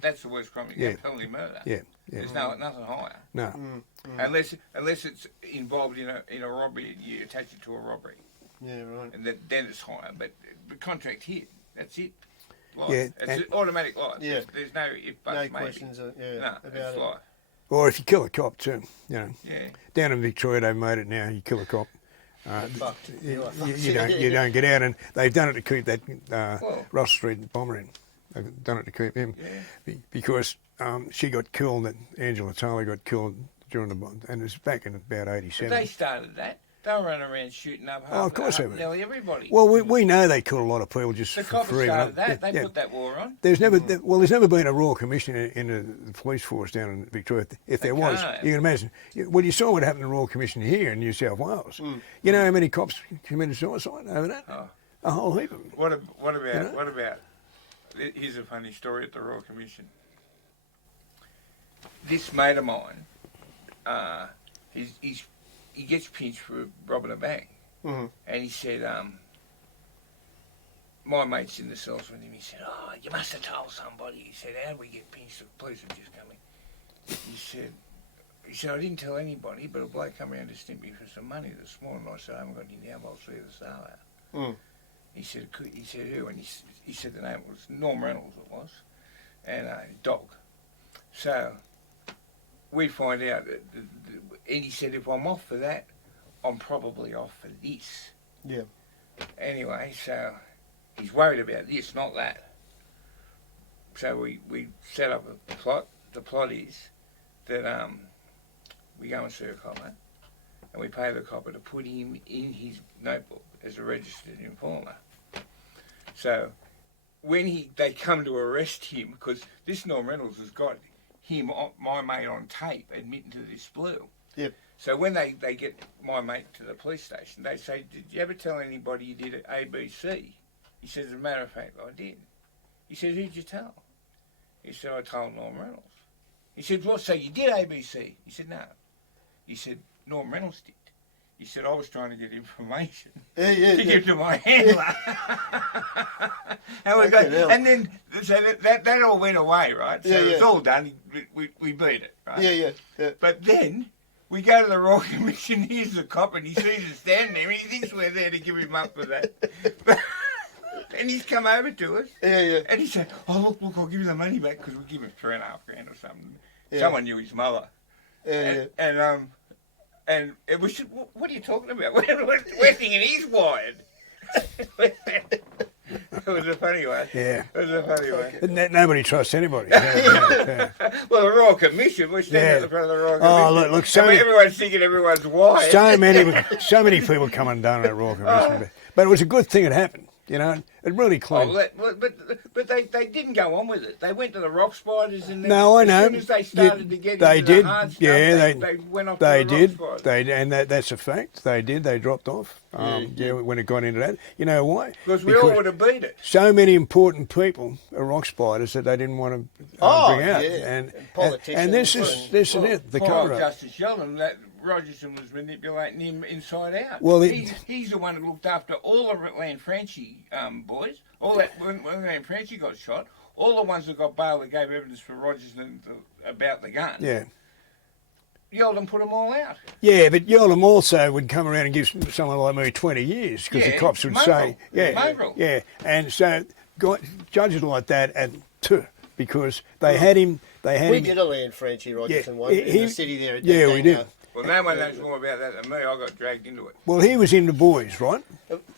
That's the worst crime. You get penalty murder. Yeah. There's nothing higher. No. Unless it's involved in a robbery, you attach it to a robbery, Yeah, right. and then it's higher. But the contract hit. That's it. Life. Yeah, It's automatic life. Yeah. There's no if buts No maybe. questions. No, About it's it. life. Or if you kill a cop too, you know. Yeah. Down in Victoria, they've made it now. You kill a cop. Fucked. You don't get out, and they've done it to keep that Ross Street bomber in. They've done it to keep him because she got killed. That Angela Taylor got killed during the bomb, and it was back in about '87. But they started that. They were running around shooting up of course they were. nearly everybody. Well, we know they killed a lot of people just the for cops free. started that. They put that war on. There's never been a Royal Commission in the police force down in Victoria. If there was, you can imagine. Well, you saw what happened in the Royal Commission here in New South Wales. You know how many cops committed suicide over that? Oh. A whole heap of them. What about? Here's a funny story at the Royal Commission. This mate of mine, he gets pinched for robbing a bank, and he said, my mate's in the cells with him. He said, "Oh, you must have told somebody." He said, "How did we get pinched? The police have just come in." He said, "I didn't tell anybody, but a bloke come around to stimp me for some money this morning." I said, "I haven't got any now, but I'll see you this hour." He said, "Who?" And he said the name was Norm Reynolds. It was, and dog. So we find out that, and he said, "If I'm off for that, I'm probably off for this." Yeah. Anyway, so he's worried about this, not that. So we set up a plot. The plot is that we go and see a copper, and we pay the copper to put him in his notebook as a registered informer. So when they come to arrest him, because this Norm Reynolds has got him, my mate, on tape admitting to this blue. Yep. So when they get my mate to the police station, they say, "Did you ever tell anybody you did ABC?" He says, "As a matter of fact, I did." He said, "Who'd you tell?" He said, "I told Norm Reynolds." He said, "Well, so you did ABC?" He said, "No." He said, "Norm Reynolds did." He said, "I was trying to get information to give to my handler." And then so that all went away, right? So it's all done. We beat it, right? Yeah. But then we go to the Royal Commission. Here's the cop, and he sees us standing there, and he thinks we're there to give him up for that. And he's come over to us. Yeah. And he said, "Oh, look, I'll give you the money back because we'll give him $3,500 or something." Yeah. Someone knew his mother. And it was, "What are you talking about? We're thinking he's wired." It was a funny one. Yeah. It was a funny one. Nobody trusts anybody. Well, the Royal Commission, we're standing at the front of the Royal Commission. Oh, look, everyone's thinking everyone's wired. So many people come undone at Royal Commission. But it was a good thing it happened, you know. It really cleaned. But they didn't go on with it. They went to the rock spiders, and No, I know. as soon as they started to get they into did. the hard stuff, Yeah, they went off they to the did. rock spiders. And that's a fact. They did. They dropped off. When it got into that. You know why? Because we all would have beat it. So many important people are rock spiders that they didn't want to bring out. Yeah. And Politicians. this is it. The Poor cover old up. Justice Sheldon, that Rogerson was manipulating him inside out. Well, he's the one who looked after all the Lanfranchi boys. All that when Lanfranchi got shot, all the ones that got bail that gave evidence for Rogerson about the gun. Yeah. Yeldon put them all out. Yeah, but Yolam also would come around and give someone like me 20 years because the cops would say, yeah, and so judges like that because they had him. We did a Lanfranchi Rogerson one in the city there. Yeah, we did. Well, no one knows more about that than me. I got dragged into it. Well, he was into boys, right?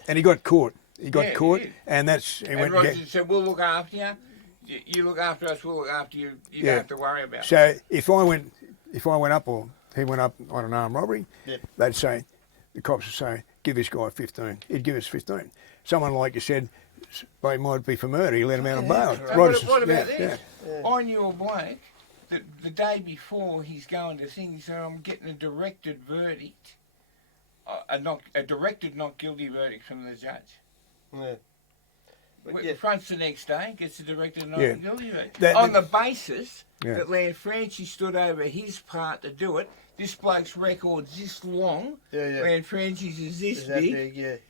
And he got caught. He got caught, did. and that's. And Rogerson said, "We'll look after you. You look after us. We'll look after you. You don't have to worry about it." So if I went up or he went up on an armed robbery, they'd say, the cops would say, "Give this guy 15." He'd give us 15. Someone like you said, they might be for murder. He let him out on bail. Right. What about this? Yeah. I knew a bloke that the day before he's going to thing, he said, "I'm getting a directed verdict, a directed not guilty verdict from the judge." Yeah. Fronts the next day, gets a directed not guilty verdict. On the basis that Lanfranchi stood over his part to do it. This bloke's record's this long. Lanfranchi's is this big.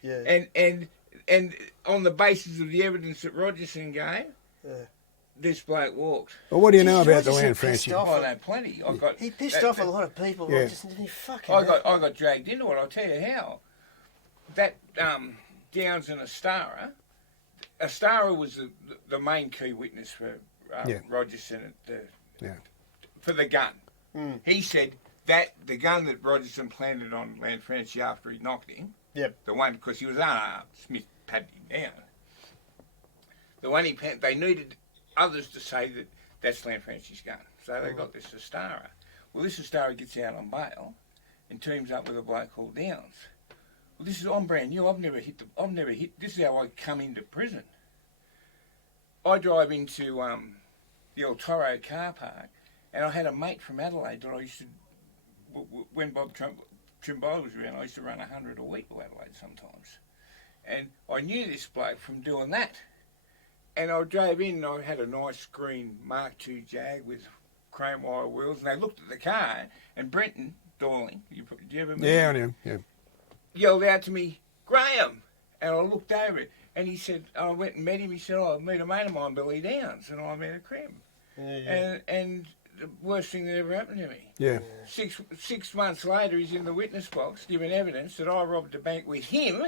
And on the basis of the evidence that Rogerson gave, this bloke walked. Well, what do you know about the Lanfranchi? I know plenty. He pissed off a lot of people. Yeah. I got dragged into it. I'll tell you how. That Downs and Astara was the main key witness for Rogerson for the gun. He said that the gun that Rogerson planted on Lanfranchi after he knocked him, the one because he was unarmed, Smith patted him down. The one they needed others to say that that's Lanfranchi's gun, so they got this Astara. Well, this Astara gets out on bail and teams up with a bloke called Downs. Well, I'm brand new. I've never hit. This is how I come into prison. I drive into the El Toro car park, and I had a mate from Adelaide that I used to, when Bob Trimbola was around, I used to run 100 a week to Adelaide sometimes. And I knew this bloke from doing that. And I drove in and I had a nice green Mark II Jag with chrome wire wheels, and they looked at the car, and Brenton Dorling, do you ever meet him? Yeah, I know, yeah. Yelled out to me, "Graeme!" And I looked over and he said, I went and met him, he said, "I met a mate of mine, Billy Downs, and I met a crib." And the worst thing that ever happened to me. Yeah. 6 months later, he's in the witness box giving evidence that I robbed a bank with him,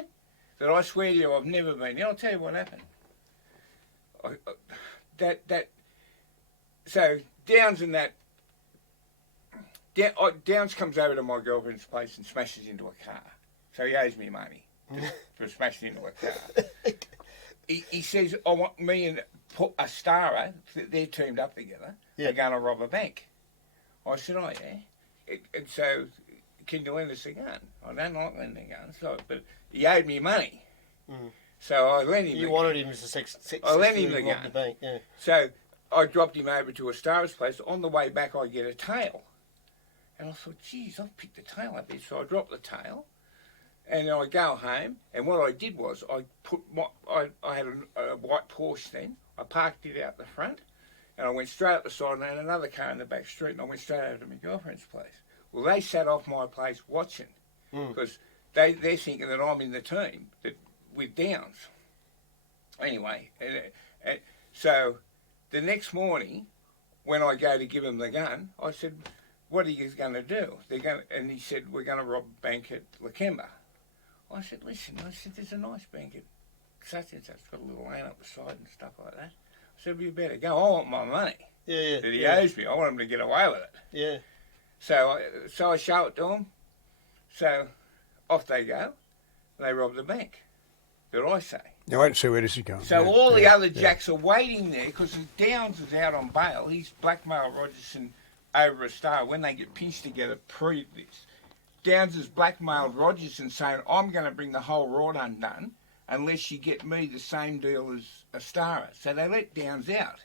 that I swear to you I've never been. I'll tell you what happened. So Downs and that, Downs comes over to my girlfriend's place and smashes into a car. So he owes me money for smashing into a car. He says, "I want me and Astara, they're teamed up together, they're going to rob a bank." I said, "Oh, yeah." And so, "Can you lend us a gun?" I don't like lending guns, but he owed me money. So I lent him. You wanted him to I lent him the gun. The bank, So I dropped him over to Astara's place. On the way back, I get a tail. And I thought, geez, I've picked the tail up here. So I dropped the tail. And I go home, and what I did was I had a white Porsche then. I parked it out the front, and I went straight up the side, and I had another car in the back street, and I went straight over to my girlfriend's place. Well, they sat off my place watching, because they're thinking that I'm in the team with Downs. Anyway, so the next morning, when I go to give them the gun, I said, "What are you going to do?" And he said, "We're going to rob a bank at Lakemba." I said, "Listen," "there's a nice bank at such and such, got a little lane up the side and stuff like that." I said, "You better go. I want my money that he owes me. I want him to get away with it." Yeah. So I show it to him. So off they go. They rob the bank. That I say. Now wait and see where this is going. So all the other jacks are waiting there because Downs is out on bail. He's blackmailed Rogerson over a star when they get pinched together pre this. Downs has blackmailed Rogerson saying, "I'm going to bring the whole rod undone unless you get me the same deal as a Starrer. So they let Downs out.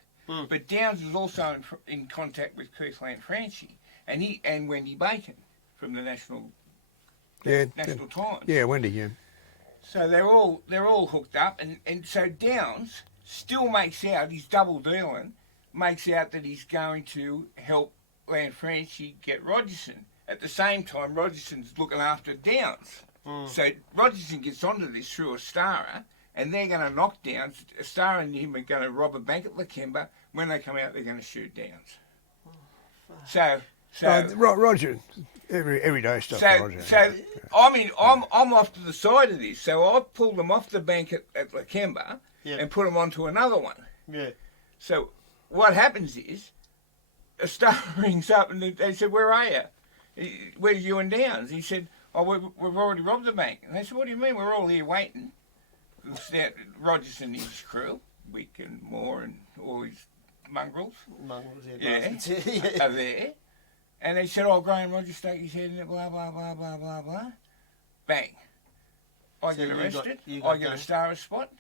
But Downs was also in contact with Keith Lanfranchi and Wendy Bacon from the National Times. Yeah, Wendy, yeah. So they're all hooked up, and so Downs still makes out, he's double dealing, makes out that he's going to help Lanfranchi get Rogerson. At the same time, Rogerson's looking after Downs. So Rogerson gets onto this through a Starrer, and they're going to knock Downs. A Starrer and him are going to rob a bank at Lakemba. When they come out, they're going to shoot Downs. So Roger, every day stuff. Roger. So I mean, I'm off to the side of this. So I pulled them off the bank at Lakemba and put them onto another one. Yeah. So what happens is, a Star rings up and they said, "Where are you? Where's you and Downs?" He said, "Oh, we've already robbed the bank." And they said, "What do you mean? We're all here waiting." Rogerson and his crew, Wick and Moore and all his mongrels, are there. And they said, "Oh, Graeme, Roger stuck his head in it, blah, blah, blah, blah, blah, blah." Bang. I get arrested. I get a Starrer spot.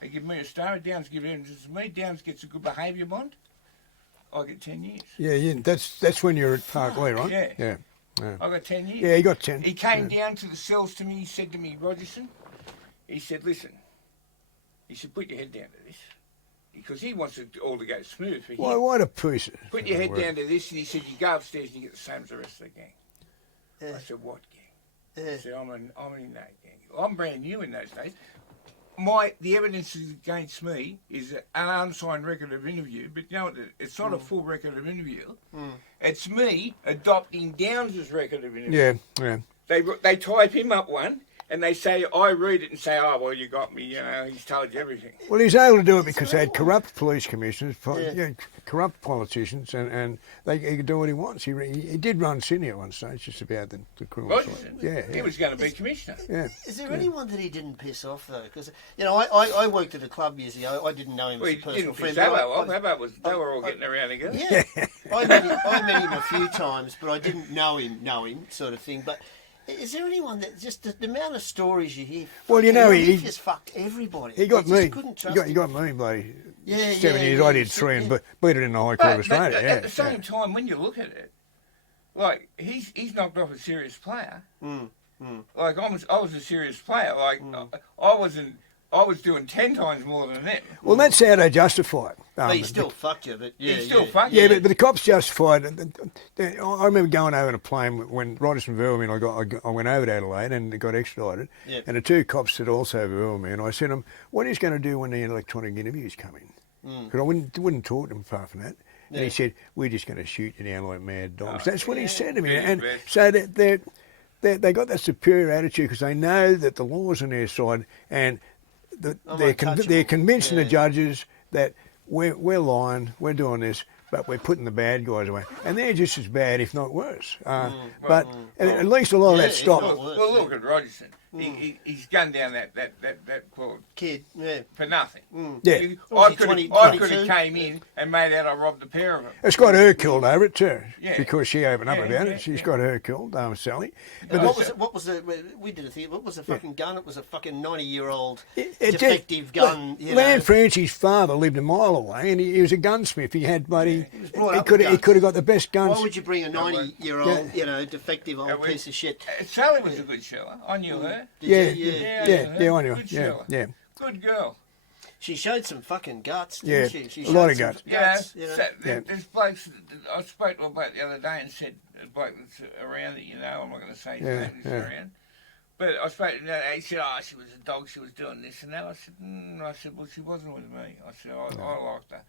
They give me a Starrer. Downs give evidence to me. Downs gets a good behaviour bond. I get 10 years. Yeah, that's when you're at Park Lee, right? Yeah. I got 10 years. Yeah, he got 10. He came down to the cells to me. He said to me, "Rogerson," he said, "listen," he said, "put your head down to this." Because he wants it all to go smooth for him. Why the push? Put your head down to this, and he said, "You go upstairs and you get the same as the rest of the gang." I said, "What gang?" I said, I'm in that gang. I'm brand new in those days. The evidence against me is an unsigned record of interview, but you know what? It's not a full record of interview. It's me adopting Downs' record of interview. Yeah. They type him up one, and they say, I read it and say, "Oh, well, you got me, you know, he's told you everything." Well, he's able to do it because they had corrupt police commissioners, corrupt politicians, and he could do what he wants. He did run Sydney at one stage, just about the criminal side. Yeah. He was going to be commissioner. Yeah. Is there anyone that he didn't piss off, though? Because, you know, I worked at a club years ago. I didn't know him as a personal friend. They were all getting around together. Yeah. I met him a few times, but I didn't know him, sort of thing. But is there anyone that just the amount of stories you hear? Well, you know, he just fucked everybody. He got me. Couldn't trust He got me, bloody. Yeah, 7 years. I did 3 and beat it in the High Court of Australia. At the same time, when you look at it, like he's knocked off a serious player. Like I was a serious player. Like I was doing 10 times more than them. Well, that's how they justify it. But he still fucked you, but fucked you. Yeah, but the cops justified it. I remember going over in a plane when Rogerson veiled me, and I went over to Adelaide and got extradited. Yep. And the 2 cops had also veiled me, and I said to them, "What are you going to do when the electronic interviews come in?" Because I wouldn't talk to him apart from that. And he said, "We're just going to shoot you down like mad dogs." That's what he said to me. And so they got that superior attitude because they know that the law's on their side, and they're convincing the judges that we're lying, we're doing this, but we're putting the bad guys away. And they're just as bad, if not worse. But at least a lot of that stopped. Well, look at Rogerson. He's gunned down that poor kid for nothing. Yeah. I could have came in and made out I robbed a pair of them. It's got her killed over it too, because she opened up about it. She's got her killed, Sally. But what was we did a thing. What was the fucking gun? It was a fucking 90-year-old defective gun. Lanfranchi's father lived a mile away, and he was a gunsmith. He had bloody. He could have got the best guns. Why would you bring a 90-year-old, defective old piece of shit? Sally was a good sheller. I knew her. Yeah, I knew. Yeah. Good girl. She showed some fucking guts, didn't she? She a lot of guts. There's blokes, I spoke to a bloke the other day and said, a bloke that's around it, I'm not going to say his name, he's around. But I spoke to him, he said, she was a dog, she was doing this and that. I said, well, she wasn't with me. I said, I liked her.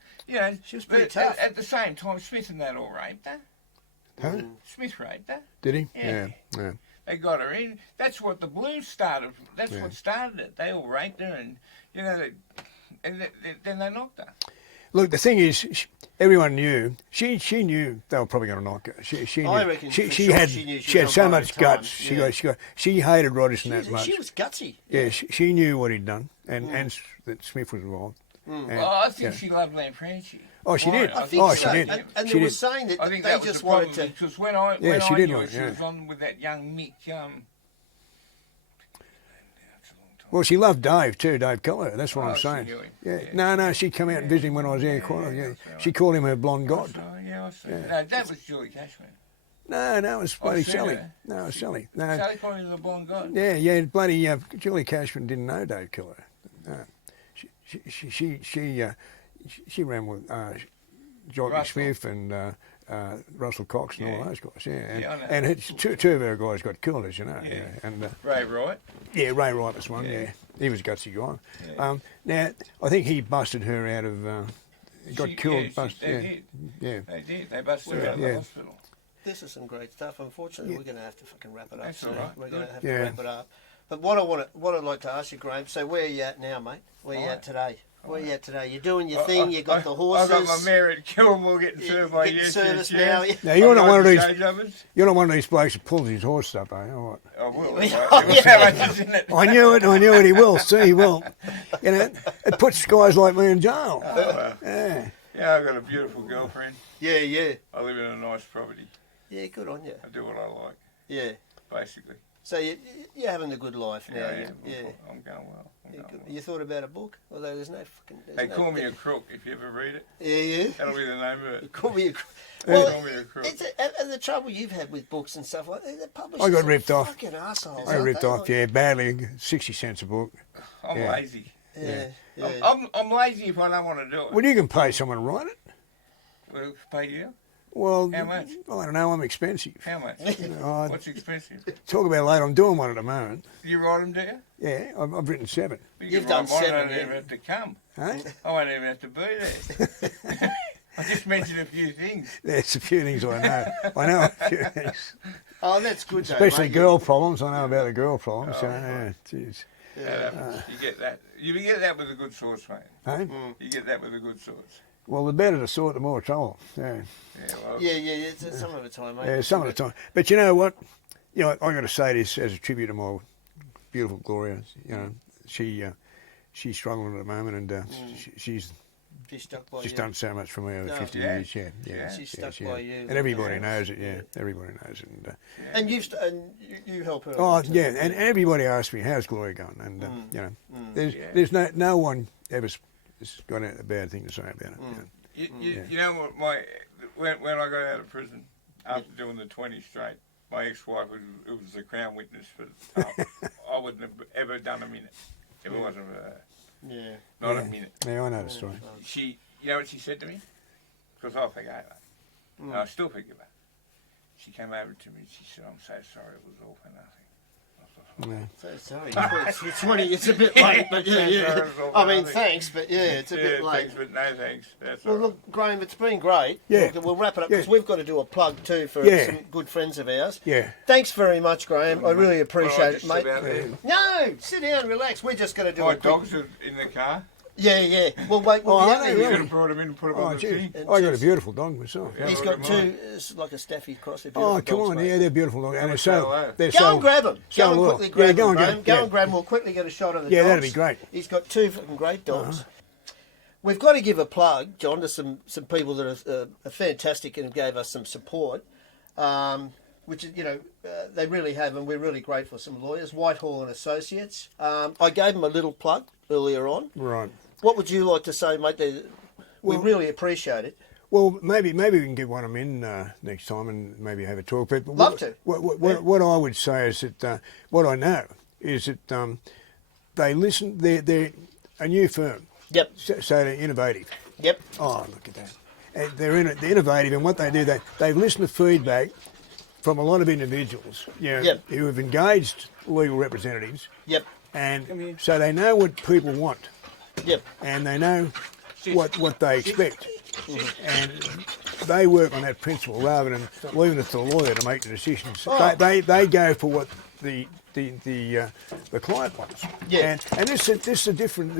She was pretty tough. At the same time, Smith and that all raped her. Huh? Smith raped her. Did he? Yeah. They got her in. That's what the Blues started. That's what started it. They all raped her, and then they knocked her. Look, the thing is, everyone knew. She knew they were probably going to knock her. She knew. I reckon she had so much guts. She hated Rogerson that much. She was gutsy. Yeah, she knew what he'd done, and that Smith was involved. I think she loved Lanfranchi. Oh, she did. I think she did. And they were saying that they just wanted to. Because when I knew her, she was on with that young Mick. That's a long Well, she loved Dave too, Dave Keller. That's what I'm she saying. knew him. Yeah. Yeah. No, she come out and visit him when I was there. She called him her blonde god. I see. No, that was Julie Cashman. No, it was bloody seen Sally. her. No, it was Sally. No. Sally called him the blonde god. Yeah, bloody Julie Cashman didn't know Dave Keller. No. She ran with Jockey Smith and Russell Cox and all those guys. And two of our guys got killed, as you know. Yeah. And Ray Wright. Yeah, Ray Wright was one. Yeah, he was a gutsy guy. Yeah. Now I think he busted her out of. Got killed. They did. They busted her out of the hospital. This is some great stuff. Unfortunately, we're going to have to fucking wrap it up. That's all right. We're going to have to wrap it up. But what I'd like to ask you, Graeme. So where are you at now, mate? Where are you at today? Where are you at today? You're doing your thing. You got the horses. I got my mare at Kilmore getting served by you. Service now. Now you're not one of these. You're not one of these blokes that pulls his horse up, are you? Or what? I will. I knew it. He will. See, he will. You know, it puts guys like me in jail. Yeah, I've got a beautiful girlfriend. Yeah. I live in a nice property. Yeah, good on you. I do what I like. Yeah. Basically. So you're having a good life now. Yeah. I'm going well. You thought about a book? Although there's no fucking... They call me a crook if you ever read it. Yeah. That'll be the name of it. Call me a crook. Well, call me a crook. And the trouble you've had with books and stuff like that, the publishers I got ripped off. Fucking assholes. I got ripped off, badly. 60 cents a book. I'm lazy. Yeah. I'm lazy if I don't want to do it. Well, you can pay someone to write it. Well, pay you? Well, how much? I don't know. I'm expensive. How much? What's expensive? Talk about it later. I'm doing one at the moment. You write them, do you? Yeah, I've written 7. You've done 7. I don't even have to come. Hey? I won't even have to be there. I just mentioned a few things. There's a few things I know. I know a few things. Oh, that's good, especially mate. Girl problems. I know about the girl problems. Jeez. You get that. You get that with a good source, mate. Hey? You get that with a good source. Well, the better the sort, the more trouble. Yeah. Yeah. Some of the time, mate. Yeah, some of the time. But you know what? I got to say this as a tribute to my beautiful Gloria. You know, she's struggling at the moment, and she's stuck by she's you. done so much for me over 50 years. Yeah. She's stuck by you. And everybody knows it. Yeah, everybody knows it. And you help her. Oh yeah, and everybody asks me how's Gloria going, and there's no one ever. It's got a bad thing to say about it. You know what? When I got out of prison after doing the 20 straight, my ex-wife was the Crown witness for. I wouldn't have ever done a minute if it wasn't for her. Yeah. Not a minute. Yeah, I know the story. You know what she said to me? Because I forgave her. And I still forgive her. She came over to me and she said, "I'm so sorry. It was all for nothing." So sorry. It's 20. It's a bit late, but yeah. I mean, thanks, but it's a bit late. Thanks, but no thanks. That's well, look, Graeme, it's been great. Yeah. We'll wrap it up because we've got to do a plug too for some good friends of ours. Yeah. Thanks very much, Graeme. I really appreciate it, mate. No, sit down, relax. We're just going to do my dogs are in the car. Yeah. Well, wait. We'll you could have brought him in and put him on the thing. I got a beautiful dog myself. He's got 2. It's like a Staffy cross. Oh, come on. Mate. Yeah, they're beautiful dogs. And they're go and grab them. Go and quickly grab them, Graeme. Go and grab them. We'll quickly get a shot of the dogs. Yeah, that'd be great. He's got 2 fucking great dogs. We've got to give a plug, John, to some people that are fantastic and gave us some support, which is, they really have, and we're really grateful. Some lawyers, Whitehall and Associates. I gave them a little plug earlier on. Right. What would you like to say, mate? We really appreciate it. Well, maybe we can get one of them in next time and maybe have a talk. But Love to. What I would say is that what I know is that they listen. They're a new firm. Yep. So they're innovative. Yep. Oh, look at that. And they're innovative, and what they do, they've listened to feedback from a lot of individuals, who have engaged legal representatives. Yep. And so they know what people want. Yep. And they know what they expect. And they work on that principle rather than leaving it to the lawyer to make the decisions. They go for what the client wants. Yeah. And this is a different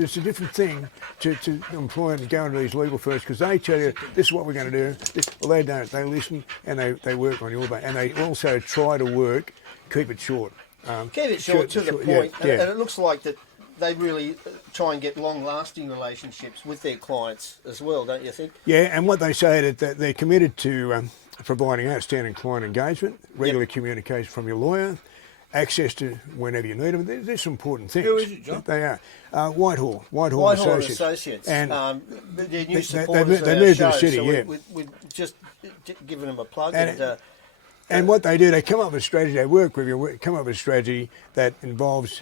thing to employ and go into these legal firms because they tell you this is what we're going to do. Well, they don't. They listen and they work on your back. And they also try to keep it short. Keep it short to the point. And it looks like that they really try and get long-lasting relationships with their clients as well, don't you think? Yeah, and what they say that they're committed to providing outstanding client engagement, regular communication from your lawyer, access to whenever you need them. There's some important things. Who is it, John? They are Whitehall Whitehall Associates. Associates. And They're new supporters they of moved our to the show, city, so yeah. we're just giving them a plug. And what they do, they come up with a strategy. They work with you, come up with a strategy that involves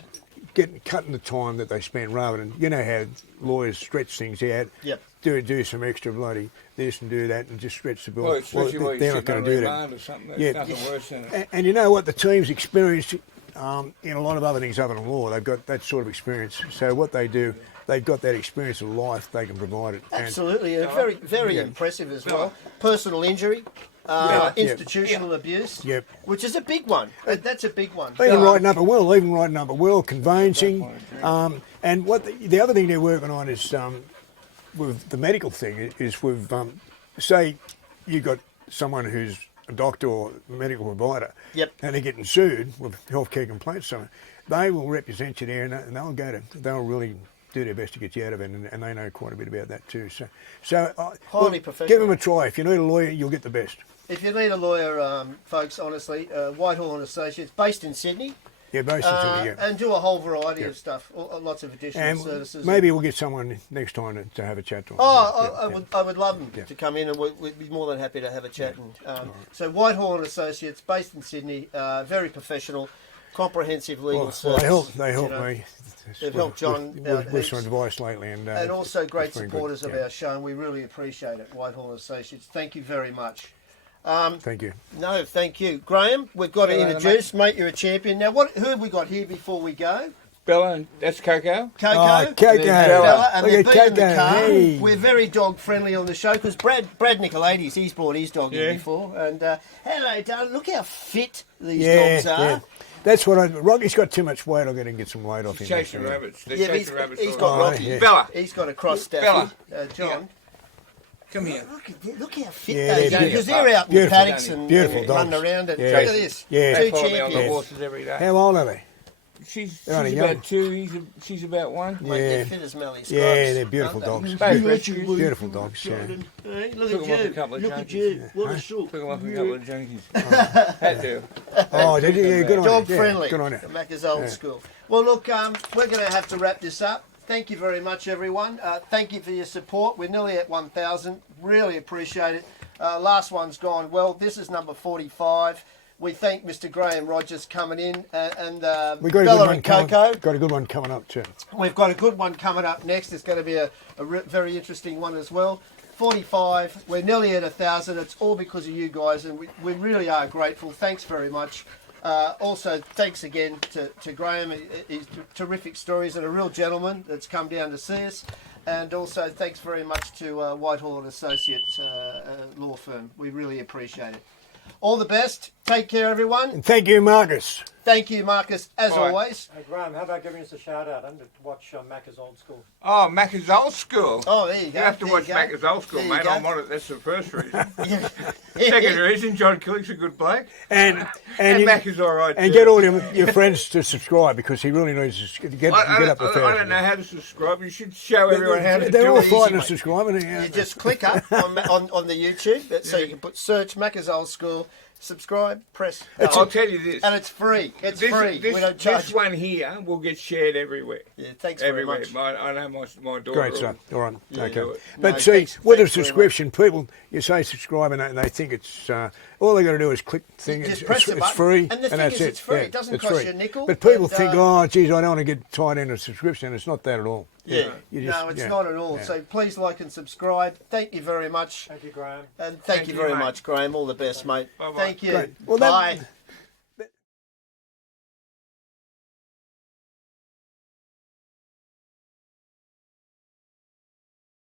cutting the time that they spend, rather than, you know how lawyers stretch things out. Yep. Do some extra bloody this and do that and just stretch the bill. Well, especially when they're you're not going sitting to on do that. remand or something, there's Yeah. nothing worse than it. And you know what, the team's experienced in a lot of other things other than law. They've got that sort of experience. So what they do, they've got that experience of life. They can provide it. Absolutely, and very, very impressive as well. Personal injury, institutional abuse, Yep. which is a big one. That's a big one. Even writing up a will, conveyancing. And what the other thing they're working on is with the medical thing is with say you got someone who's a doctor or medical provider, Yep. and they're getting sued with healthcare complaints, so they will represent you there, and they'll really do their best to get you out of it, and they know quite a bit about that too. So Highly professional. Give them a try. If you need a lawyer, you'll get the best. If you need a lawyer, folks, honestly, Whitehall and Associates, based in Sydney, Yeah, basically, yeah. and do a whole variety of stuff, lots of additional And services. maybe we'll get someone next time to have a chat to them. I would love them to come in, and we'd be more than happy to have a chat. And, so Whitehall and Associates, based in Sydney, very professional, comprehensive legal service. They help me. They've helped John out with some heaps. advice lately, and Also great it's been supporters good, of our show, and we really appreciate it, Whitehall and Associates. Thank you very much. Thank you. No, thank you. Graeme, we've got to introduce, mate, you're a champion. Now, who have we got here before we go? Bella, that's Coco. Coco. Coco. Bella, and Look they're at being in the Coco, car. hey. We're very dog friendly on the show because Brad Nicolaides, he's brought his dog in before. And hello, darling. Look how fit these dogs are. Yeah. That's what Rocky's got too much weight. I've got to get some weight off him. Chasing rabbits. They're Yeah, but chasing rabbits. he's all got the time. Rocky. yeah. Bella, He's got a cross staffy. Bella. John. come here. Look how fit Yeah, they they're are because beautiful. they're out in the Beautiful. paddocks and Beautiful running dogs. around. And Yeah. look at this. Yeah. They Two follow me on the champions. horses every day. How old are they? She's They're only about young. 2, she's about 1. Mate, they're Yeah. fit as Melly Scrubs. Yeah, they're beautiful aren't they? dogs. Both rescues. Beautiful dogs. Yeah. Hey, look Took 'em off a at couple you. of Look at junkies. you. What a shoot. Took them off a couple of junkies. Had to. Oh, did you? Yeah, good on Dog you. friendly. Yeah, good on you. Macca's old school. Well, look, we're going to have to wrap this up. Thank you very much, everyone. Thank you for your support. We're nearly at 1,000. Really appreciate it. Last one's gone well. This is number 45. We thank Mr. Graeme Rogers coming in and We got a Bella good one and Coco. Got a good one coming up too. We've got a good one coming up next. It's going to be a very interesting one as well. 45. We're nearly at 1,000. It's all because of you guys, and we really are grateful. Thanks very much. Also, thanks again to Graeme. He's terrific stories and a real gentleman that's come down to see us. And also, thanks very much to Whitehall and Associates law firm. We really appreciate it. All the best. Take care, everyone. And thank you, Marcus. Thank you, Marcus, as Bye. always. Hey Graeme, how about giving us a shout out and to watch Macca's Old School? Oh, Macca's Old School. Oh, there you go. You have to There watch you go. Macca's Old School, There you mate. go. I'm on it. That's the first reason. Yeah. Second reason, John Killick's a good bloke. And And Macca's all right And too. get all your friends to subscribe because he really needs to get up to 1,000. I don't know how to subscribe. You should show everyone how to They're do all it. fighting to mate. subscribe. And, You just click up on the YouTube, so you can put search Macca's Old School, subscribe, press. I'll tell you this. And it's free. It's free. We don't charge. This one here will get shared everywhere. Yeah, thanks very Everywhere. much. I know my daughter. Great stuff. All right. Yeah, okay. do it. But No, see, thanks with a very subscription, people, you say subscribe and they think it's all they got to do is click the thing. Just press the it's button. free, And the thing that's is, it. it's free. Yeah, It doesn't it's cost free. you a nickel. But people And, think, oh, geez, I don't want to get tied into a subscription. It's not that at all. Yeah. You No, it's not at all. yeah. So please like and subscribe. Thank you very much. Thank you, Graeme. And thank you very mate. much, Graeme. All the best, mate. Bye-bye. Thank you. Great. Well, Bye.